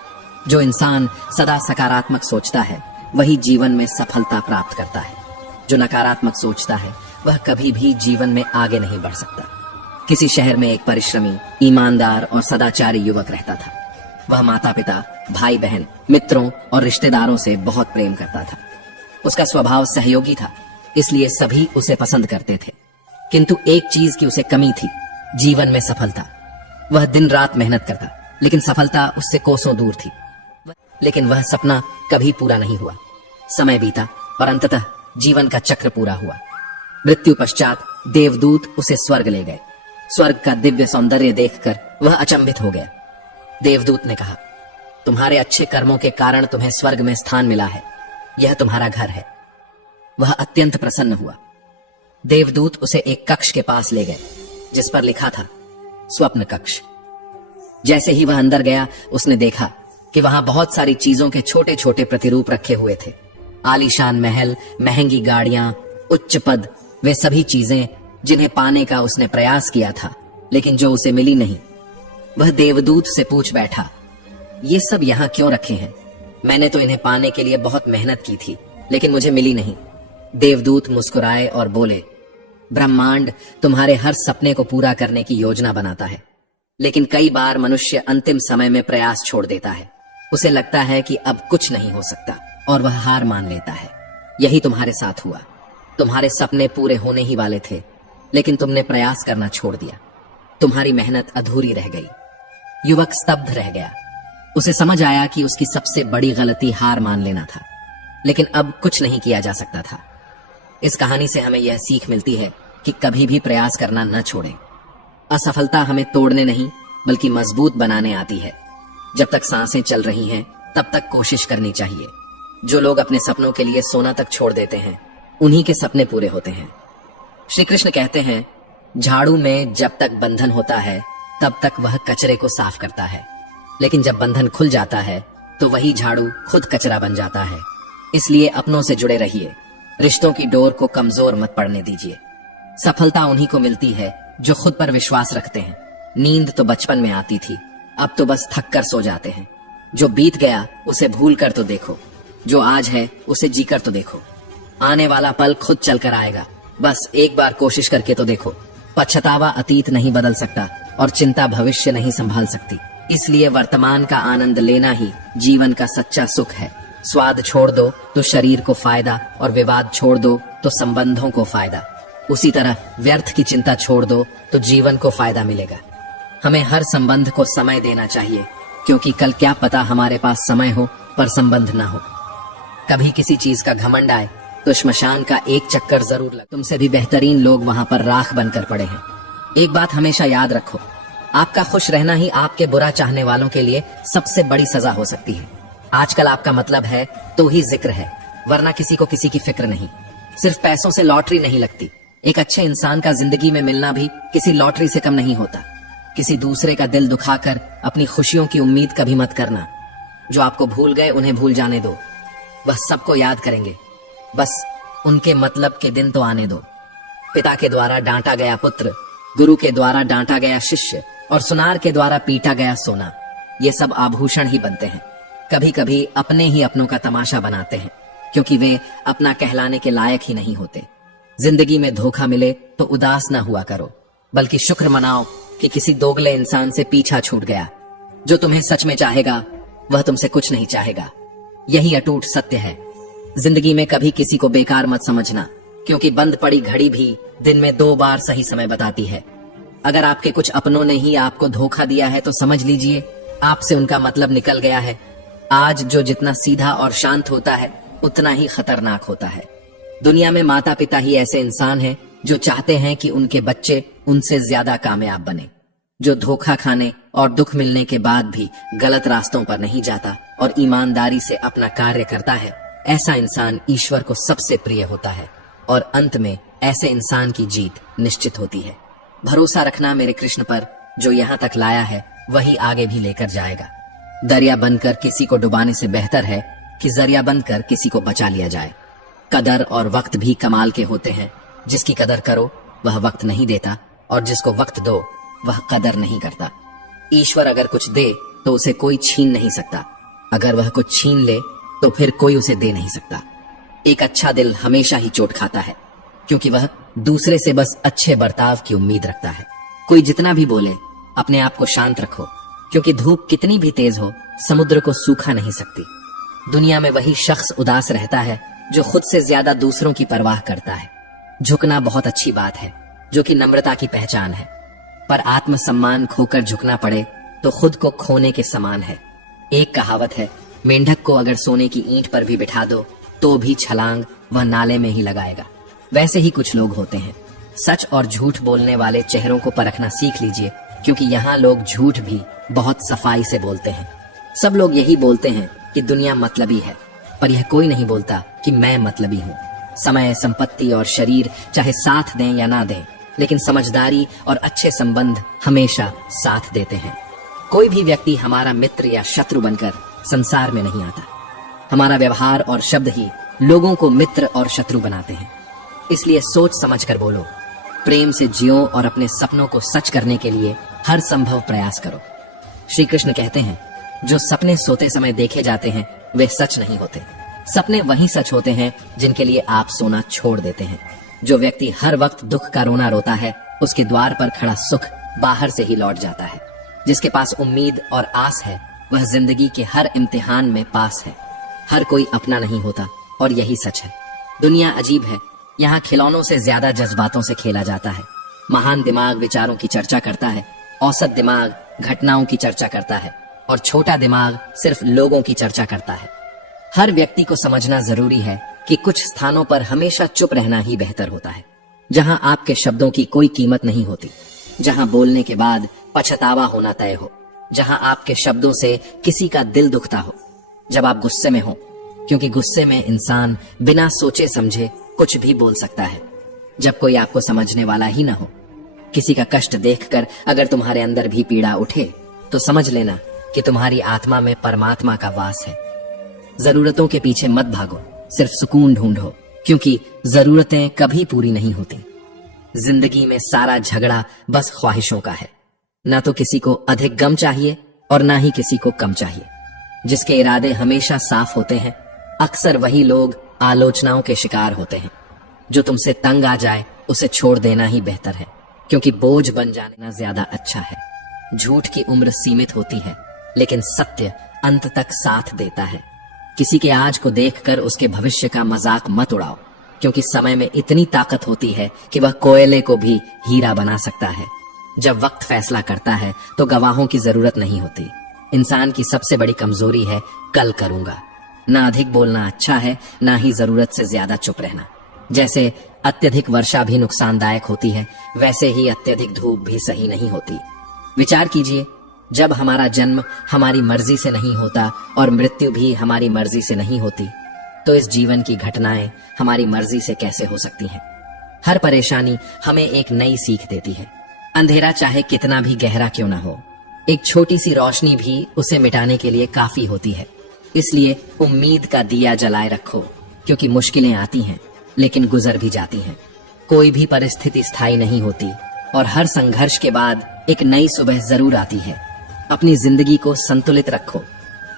जो इंसान सदा सकारात्मक सोचता है वही जीवन में सफलता प्राप्त करता है। जो नकारात्मक सोचता है वह कभी भी जीवन में आगे नहीं बढ़ सकता। किसी शहर में एक परिश्रमी, ईमानदार और सदाचारी युवक रहता था। वह माता पिता, भाई बहन, मित्रों और रिश्तेदारों से बहुत प्रेम करता था। उसका स्वभाव सहयोगी था, इसलिए सभी उसे पसंद करते थे। किंतु एक चीज की उसे कमी थी, जीवन में सफलता। वह दिन रात मेहनत करता, लेकिन सफलता उससे कोसों दूर थी। लेकिन वह सपना कभी पूरा नहीं हुआ। समय बीता और अंततः जीवन का चक्र पूरा हुआ। मृत्यु पश्चात देवदूत उसे स्वर्ग ले गए। स्वर्ग का दिव्य सौंदर्य देखकर वह अचंभित हो गया। देवदूत ने कहा, तुम्हारे अच्छे कर्मों के कारण तुम्हें स्वर्ग में स्थान मिला है, यह तुम्हारा घर है। वह अत्यंत प्रसन्न हुआ। देवदूत उसे एक कक्ष के पास ले गए, जिस पर लिखा था स्वप्न कक्ष। जैसे ही वह अंदर गया, उसने देखा कि वहां बहुत सारी चीजों के छोटे छोटे प्रतिरूप रखे हुए थे। आलीशान महल, महंगी गाड़ियां, उच्च पद, वे सभी चीजें जिन्हें पाने का उसने प्रयास किया था, लेकिन जो उसे मिली नहीं। वह देवदूत से पूछ बैठा, ये सब यहाँ क्यों रखे हैं? मैंने तो इन्हें पाने के लिए बहुत मेहनत की थी, लेकिन मुझे मिली नहीं। देवदूत मुस्कुराए और बोले, ब्रह्मांड तुम्हारे हर सपने को पूरा करने की योजना बनाता है, लेकिन कई बार मनुष्य अंतिम समय में प्रयास छोड़ देता है। उसे लगता है कि अब कुछ नहीं हो सकता और वह हार मान लेता है। यही तुम्हारे साथ हुआ। तुम्हारे सपने पूरे होने ही वाले थे, लेकिन तुमने प्रयास करना छोड़ दिया। तुम्हारी मेहनत अधूरी रह गई। युवक स्तब्ध रह गया। उसे समझ आया कि उसकी सबसे बड़ी गलती हार मान लेना था, लेकिन अब कुछ नहीं किया जा सकता था। इस कहानी से हमें यह सीख मिलती है कि कभी भी प्रयास करना न छोड़ें। असफलता हमें तोड़ने नहीं बल्कि मजबूत बनाने आती है। जब तक सांसें चल रही हैं तब तक कोशिश करनी चाहिए। जो लोग अपने सपनों के लिए सोना तक छोड़ देते हैं, उन्हीं के सपने पूरे होते हैं। श्री कृष्ण कहते हैं, झाड़ू में जब तक बंधन होता है तब तक वह कचरे को साफ करता है, लेकिन जब बंधन खुल जाता है तो वही झाड़ू खुद कचरा बन जाता है। इसलिए अपनों से जुड़े रहिए। रिश्तों की डोर को कमजोर मत पड़ने दीजिए। सफलता उन्हीं को मिलती है जो खुद पर विश्वास रखते हैं। नींद तो बचपन में आती थी, अब तो बस थक कर सो जाते हैं। जो बीत गया उसे भूल कर तो देखो, जो आज है उसे जीकर तो देखो। आने वाला पल खुद चलकर आएगा, बस एक बार कोशिश करके तो देखो। पछतावा अतीत नहीं बदल सकता और चिंता भविष्य नहीं संभाल सकती। इसलिए वर्तमान का आनंद लेना ही जीवन का सच्चा सुख है। स्वाद छोड़ दो तो शरीर को फायदा, और विवाद छोड़ दो तो संबंधों को फायदा। उसी तरह व्यर्थ की चिंता छोड़ दो तो जीवन को फायदा मिलेगा। हमें हर संबंध को समय देना चाहिए, क्योंकि कल क्या पता हमारे पास समय हो पर संबंध ना हो। कभी किसी चीज का घमंड आए तो श्मशान का एक चक्कर जरूर लगे। तुमसे भी बेहतरीन लोग वहां पर राख बनकर पड़े हैं। एक बात हमेशा याद रखो, आपका खुश रहना ही आपके बुरा चाहने वालों के लिए सबसे बड़ी सजा हो सकती है। आजकल आपका मतलब है तो ही जिक्र है, वरना किसी को किसी की फिक्र नहीं। सिर्फ पैसों से लॉटरी नहीं लगती। एक अच्छे इंसान का जिंदगी में मिलना भी किसी लॉटरी से कम नहीं होता। किसी दूसरे का दिल दुखाकर अपनी खुशियों की उम्मीद कभी मत करना। जो आपको भूल गए उन्हें भूल जाने दो, वह सबको याद करेंगे। बस उनके मतलब के दिन तो आने दो। पिता के द्वारा डांटा गया पुत्र, गुरु के द्वारा डांटा गया शिष्य और सुनार के द्वारा पीटा गया सोना, ये सब आभूषण ही बनते हैं। कभी कभी अपने ही अपनों का तमाशा बनाते हैं, क्योंकि वे अपना कहलाने के लायक ही नहीं होते। जिंदगी में धोखा मिले तो उदास ना हुआ करो, बल्कि शुक्र मनाओ कि किसी दोगले इंसान से पीछा छूट गया। जो तुम्हें सच में चाहेगा वह तुमसे कुछ नहीं चाहेगा। यही अटूट सत्य है। जिंदगी में कभी किसी को बेकार मत समझना, क्योंकि बंद पड़ी घड़ी भी दिन में 2 बार सही समय बताती है। अगर आपके कुछ अपनों ने ही आपको धोखा दिया है तो समझ लीजिए आपसे उनका मतलब निकल गया है। आज जो जितना सीधा और शांत होता है उतना ही खतरनाक होता है। दुनिया में माता पिता ही ऐसे इंसान हैं जो चाहते हैं कि उनके बच्चे उनसे ज्यादा कामयाब बने। जो धोखा खाने और दुख मिलने के बाद भी गलत रास्तों पर नहीं जाता और ईमानदारी से अपना कार्य करता है, ऐसा इंसान ईश्वर को सबसे प्रिय होता है और अंत में ऐसे इंसान की जीत निश्चित होती है। भरोसा रखना मेरे कृष्ण पर, जो यहाँ तक लाया है वही आगे भी लेकर जाएगा। दरिया बनकर किसी को डुबाने से बेहतर है कि जरिया बनकर किसी को बचा लिया जाए। कदर और वक्त भी कमाल के होते हैं। जिसकी कदर करो वह वक्त नहीं देता और जिसको वक्त दो वह कदर नहीं करता। ईश्वर अगर कुछ दे तो उसे कोई छीन नहीं सकता, अगर वह कुछ छीन ले तो फिर कोई उसे दे नहीं सकता। एक अच्छा दिल हमेशा ही चोट खाता है, क्योंकि वह दूसरे से बस अच्छे बर्ताव की उम्मीद रखता है। कोई जितना भी बोले, अपने आप को शांत रखो, क्योंकि धूप कितनी भी तेज हो समुद्र को सूखा नहीं सकती। दुनिया में वही शख्स उदास रहता है जो खुद से ज्यादा दूसरों की परवाह करता है। झुकना बहुत अच्छी बात है, जो कि नम्रता की पहचान है, पर आत्मसम्मान खोकर झुकना पड़े तो खुद को खोने के समान है। एक कहावत है, मेंढक को अगर सोने की ईंट पर भी बिठा दो तो भी छलांग वह नाले में ही लगाएगा। वैसे ही कुछ लोग होते हैं। सच और झूठ बोलने वाले चेहरों को परखना सीख लीजिए, क्योंकि यहाँ लोग झूठ भी बहुत सफाई से बोलते हैं। सब लोग यही बोलते हैं कि दुनिया मतलबी है, पर यह कोई नहीं बोलता कि मैं मतलबी हूँ। समय, संपत्ति और शरीर चाहे साथ दें या ना दें, लेकिन समझदारी और अच्छे संबंध हमेशा साथ देते हैं। कोई भी व्यक्ति हमारा मित्र या शत्रु बनकर संसार में नहीं आता। हमारा व्यवहार और शब्द ही लोगों को मित्र और शत्रु बनाते हैं। इसलिए सोच समझ कर बोलो, प्रेम से जियो और अपने सपनों को सच करने के लिए हर संभव प्रयास करो। श्री कृष्ण कहते हैं, जो सपने सोते समय देखे जाते हैं वे सच नहीं होते। सपने वही सच होते हैं जिनके लिए आप सोना छोड़ देते हैं। जो व्यक्ति हर वक्त दुख का रोना रोता है, उसके द्वार पर खड़ा सुख बाहर से ही लौट जाता है। जिसके पास उम्मीद और आस है, वह जिंदगी के हर इम्तिहान में पास है। हर कोई अपना नहीं होता और यही सच है। दुनिया अजीब है, यहाँ खिलौनों से ज्यादा जज्बातों से खेला जाता है। महान दिमाग विचारों की चर्चा करता है, औसत दिमाग घटनाओं की चर्चा करता है और छोटा दिमाग सिर्फ लोगों की चर्चा करता है। हर व्यक्ति को समझना जरूरी है कि कुछ स्थानों पर हमेशा चुप रहना ही बेहतर होता है, जहां आपके शब्दों की कोई कीमत नहीं होती, जहां बोलने के बाद पछतावा होना तय हो, जहां आपके शब्दों से किसी का दिल दुखता हो। जब आप गुस्से में हो, क्योंकि गुस्से में इंसान बिना सोचे समझे कुछ भी बोल सकता है। जब कोई आपको समझने वाला ही ना हो। किसी का कष्ट देखकर अगर तुम्हारे अंदर भी पीड़ा उठे तो समझ लेना कि तुम्हारी आत्मा में परमात्मा का वास है। जरूरतों के पीछे मत भागो, सिर्फ सुकून ढूंढो, क्योंकि जरूरतें कभी पूरी नहीं होती। जिंदगी में सारा झगड़ा बस ख्वाहिशों का है। ना तो किसी को अधिक गम चाहिए और ना ही किसी को कम चाहिए। जिसके इरादे हमेशा साफ होते हैं, अक्सर वही लोग आलोचनाओं के शिकार होते हैं। जो तुमसे तंग आ जाए उसे छोड़ देना ही बेहतर है, क्योंकि बोझ बन जाना ज्यादा अच्छा है। झूठ की उम्र सीमित होती है, लेकिन सत्य अंत तक साथ देता है। किसी के आज को देखकर उसके भविष्य का मजाक मत उड़ाओ, क्योंकि समय में इतनी ताकत होती है कि वह कोयले को भी हीरा बना सकता है। जब वक्त फैसला करता है तो गवाहों की जरूरत नहीं होती। इंसान की सबसे बड़ी कमजोरी है कल करूंगा। ना अधिक बोलना अच्छा है, ना ही जरूरत से ज्यादा चुप रहना। जैसे अत्यधिक वर्षा भी नुकसानदायक होती है, वैसे ही अत्यधिक धूप भी सही नहीं होती। विचार कीजिए, जब हमारा जन्म हमारी मर्जी से नहीं होता और मृत्यु भी हमारी मर्जी से नहीं होती, तो इस जीवन की घटनाएं हमारी मर्जी से कैसे हो सकती हैं? हर परेशानी हमें एक नई सीख देती है। अंधेरा चाहे कितना भी गहरा क्यों ना हो, एक छोटी सी रोशनी भी उसे मिटाने के लिए काफी होती है। इसलिए उम्मीद का दिया जलाए रखो, क्योंकि मुश्किलें आती हैं लेकिन गुजर भी जाती हैं। कोई भी परिस्थिति स्थायी नहीं होती और हर संघर्ष के बाद एक नई सुबह जरूर आती है। अपनी जिंदगी को संतुलित रखो।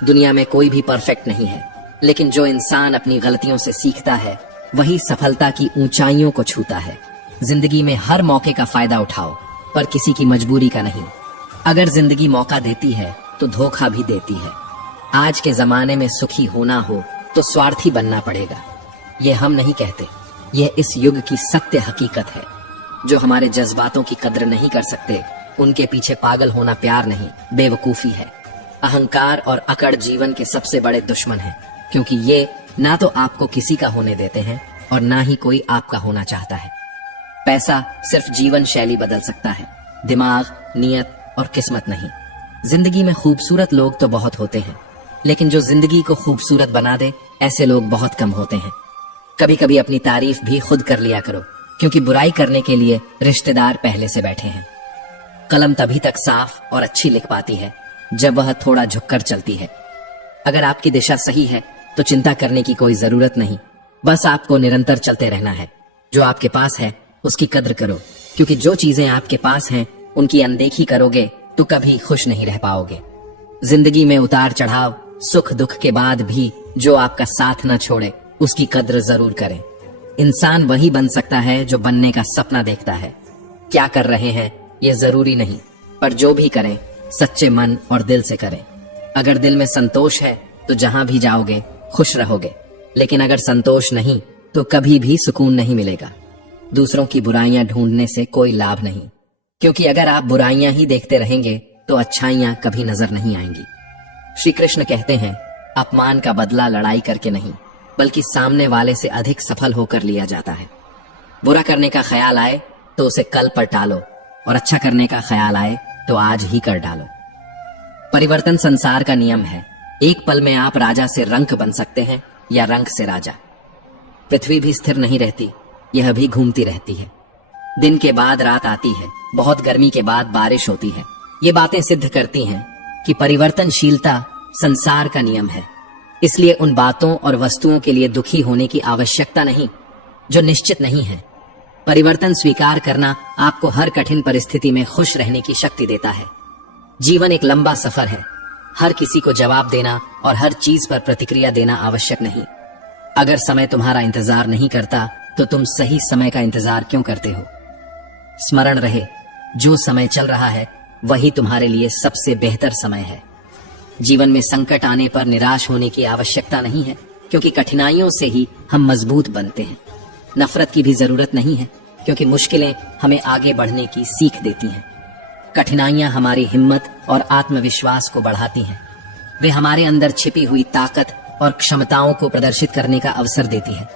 दुनिया में कोई भी परफेक्ट नहीं है, लेकिन जो इंसान अपनी गलतियों से सीखता है वही सफलता की ऊंचाइयों को छूता है। जिंदगी में हर मौके का फायदा उठाओ, पर किसी की मजबूरी का नहीं। अगर जिंदगी मौका देती है तो धोखा भी देती है। आज के जमाने में सुखी होना हो तो स्वार्थी बनना पड़ेगा। ये हम नहीं कहते, यह इस युग की सत्य हकीकत है। जो हमारे जज्बातों की कद्र नहीं कर सकते, उनके पीछे पागल होना प्यार नहीं, बेवकूफी है। अहंकार और अकड़ जीवन के सबसे बड़े दुश्मन हैं, क्योंकि ये ना तो आपको किसी का होने देते हैं और ना ही कोई आपका होना चाहता है। पैसा सिर्फ जीवन शैली बदल सकता है, दिमाग, नियत और किस्मत नहीं। जिंदगी में खूबसूरत लोग तो बहुत होते हैं, लेकिन जो जिंदगी को खूबसूरत बना दे ऐसे लोग बहुत कम होते हैं। कभी कभी अपनी तारीफ भी खुद कर लिया करो, क्योंकि बुराई करने के लिए रिश्तेदार पहले से बैठे हैं। कलम तभी तक साफ और अच्छी लिख पाती है जब वह थोड़ा झुककर चलती है। अगर आपकी दिशा सही है तो चिंता करने की कोई जरूरत नहीं, बस आपको निरंतर चलते रहना है। जो आपके पास है उसकी कद्र करो, क्योंकि जो चीजें आपके पास हैं उनकी अनदेखी करोगे तो कभी खुश नहीं रह पाओगे। जिंदगी में उतार चढ़ाव, सुख दुख के बाद भी जो आपका साथ न छोड़े उसकी कद्र जरूर करें। इंसान वही बन सकता है जो बनने का सपना देखता है। क्या कर रहे हैं ये जरूरी नहीं, पर जो भी करें सच्चे मन और दिल से करें। अगर दिल में संतोष है तो जहां भी जाओगे खुश रहोगे, लेकिन अगर संतोष नहीं तो कभी भी सुकून नहीं मिलेगा। दूसरों की बुराइयां ढूंढने से कोई लाभ नहीं, क्योंकि अगर आप बुराइयां ही देखते रहेंगे तो अच्छाइयां कभी नजर नहीं आएंगी। श्री कृष्ण कहते हैं, अपमान का बदला लड़ाई करके नहीं, बल्कि सामने वाले से अधिक सफल होकर लिया जाता है। बुरा करने का ख्याल आए तो उसे कल पर टालो, और अच्छा करने का ख्याल आए तो आज ही कर डालो। परिवर्तन संसार का नियम है। एक पल में आप राजा से रंक बन सकते हैं या रंक से राजा। पृथ्वी भी स्थिर नहीं रहती, यह भी घूमती रहती है। दिन के बाद रात आती है, बहुत गर्मी के बाद बारिश होती है। ये बातें सिद्ध करती हैं कि परिवर्तनशीलता संसार का नियम है। इसलिए उन बातों और वस्तुओं के लिए दुखी होने की आवश्यकता नहीं जो निश्चित नहीं है। परिवर्तन स्वीकार करना आपको हर कठिन परिस्थिति में खुश रहने की शक्ति देता है। जीवन एक लंबा सफर है। हर किसी को जवाब देना और हर चीज पर प्रतिक्रिया देना आवश्यक नहीं। अगर समय तुम्हारा इंतजार नहीं करता तो तुम सही समय का इंतजार क्यों करते हो? स्मरण रहे, जो समय चल रहा है वही तुम्हारे लिए सबसे बेहतर समय है। जीवन में संकट आने पर निराश होने की आवश्यकता नहीं है, क्योंकि कठिनाइयों से ही हम मजबूत बनते हैं। नफरत की भी जरूरत नहीं है, क्योंकि मुश्किलें हमें आगे बढ़ने की सीख देती हैं। कठिनाइयां हमारी हिम्मत और आत्मविश्वास को बढ़ाती हैं। वे हमारे अंदर छिपी हुई ताकत और क्षमताओं को प्रदर्शित करने का अवसर देती है।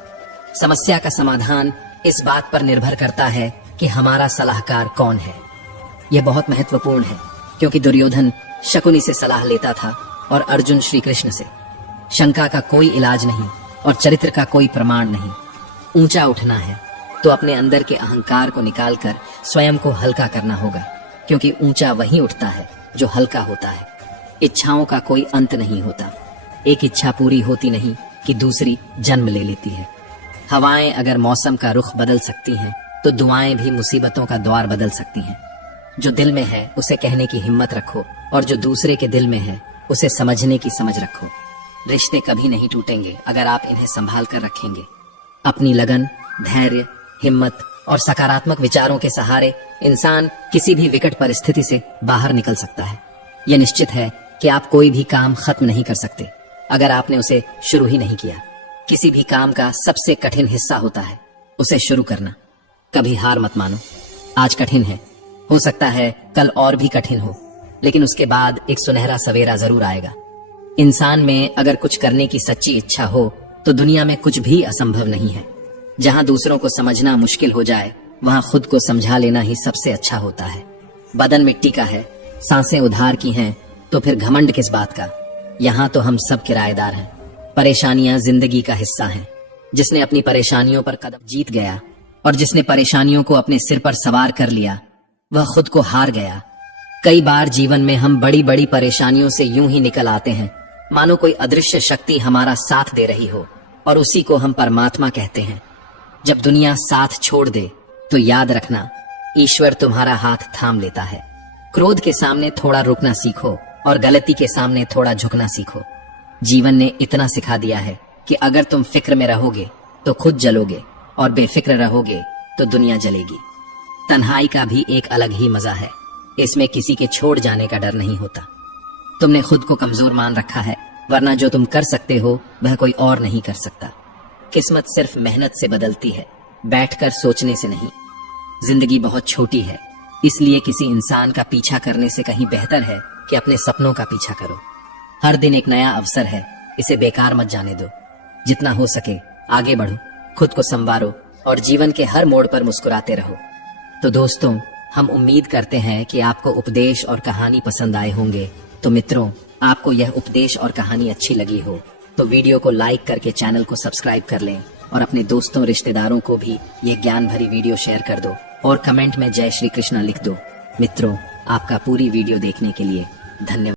समस्या का समाधान इस बात पर निर्भर करता है कि हमारा सलाहकार कौन है। यह बहुत महत्वपूर्ण है, क्योंकि दुर्योधन शकुनी से सलाह लेता था और अर्जुन श्री कृष्ण से। शंका का कोई इलाज नहीं और चरित्र का कोई प्रमाण नहीं। ऊंचा उठना है तो अपने अंदर के अहंकार को निकालकर स्वयं को हल्का करना होगा, क्योंकि ऊंचा वही उठता है जो हल्का होता है। इच्छाओं का कोई अंत नहीं होता। एक इच्छा पूरी होती नहीं कि दूसरी जन्म ले लेती है। हवाएं अगर मौसम का रुख बदल सकती हैं तो दुआएं भी मुसीबतों का द्वार बदल सकती हैं। जो दिल में है उसे कहने की हिम्मत रखो, और जो दूसरे के दिल में है उसे समझने की समझ रखो। रिश्ते कभी नहीं टूटेंगे अगर आप इन्हें संभाल कर रखेंगे। अपनी लगन, धैर्य, हिम्मत और सकारात्मक विचारों के सहारे इंसान किसी भी विकट परिस्थिति से बाहर निकल सकता है। यह निश्चित है कि आप कोई भी काम खत्म नहीं कर सकते अगर आपने उसे शुरू ही नहीं किया। किसी भी काम का सबसे कठिन हिस्सा होता है उसे शुरू करना। कभी हार मत मानो। आज कठिन है, हो सकता है कल और भी कठिन हो, लेकिन उसके बाद एक सुनहरा सवेरा जरूर आएगा। इंसान में अगर कुछ करने की सच्ची इच्छा हो तो दुनिया में कुछ भी असंभव नहीं है। जहां दूसरों को समझना मुश्किल हो जाए वहां खुद को समझा लेना ही सबसे अच्छा होता है। बदन मिट्टी का है, सांसें उधार की हैं, तो फिर घमंड किस बात का? यहाँ तो हम सब किराएदार हैं। परेशानियां जिंदगी का हिस्सा हैं। जिसने अपनी परेशानियों पर कदम जीत गया और जिसने परेशानियों को अपने सिर पर सवार कर लिया वह खुद को हार गया। कई बार जीवन में हम बड़ी बड़ी परेशानियों से यूं ही निकल आते हैं मानो कोई अदृश्य शक्ति हमारा साथ दे रही हो, और उसी को हम परमात्मा कहते हैं। जब दुनिया साथ छोड़ दे तो याद रखना, ईश्वर तुम्हारा हाथ थाम लेता है। क्रोध के सामने थोड़ा रुकना सीखो और गलती के सामने थोड़ा झुकना सीखो। जीवन ने इतना सिखा दिया है कि अगर तुम फिक्र में रहोगे तो खुद जलोगे, और बेफिक्र रहोगे तो दुनिया जलेगी। तन्हाई का भी एक अलग ही मजा है। इसमें किसी के छोड़ जाने का डर नहीं होता। तुमने खुद को कमजोर मान रखा है, वरना जो तुम कर सकते हो वह कोई और नहीं कर सकता। किस्मत सिर्फ मेहनत से बदलती है, बैठकर सोचने से नहीं। जिंदगी बहुत छोटी है, इसलिए किसी इंसान का पीछा करने से कहीं बेहतर है कि अपने सपनों का पीछा करो। हर दिन एक नया अवसर है, इसे बेकार मत जाने दो। जितना हो सके आगे बढ़ो, खुद को संवारो और जीवन के हर मोड़ पर मुस्कुराते रहो। तो दोस्तों, हम उम्मीद करते हैं कि आपको उपदेश और कहानी पसंद आए होंगे। तो मित्रों, आपको यह उपदेश और कहानी अच्छी लगी हो तो वीडियो को लाइक करके चैनल को सब्सक्राइब कर लें और अपने दोस्तों रिश्तेदारों को भी ये ज्ञान भरी वीडियो शेयर कर दो और कमेंट में जय श्री कृष्णा लिख दो। मित्रों, आपका पूरी वीडियो देखने के लिए धन्यवाद।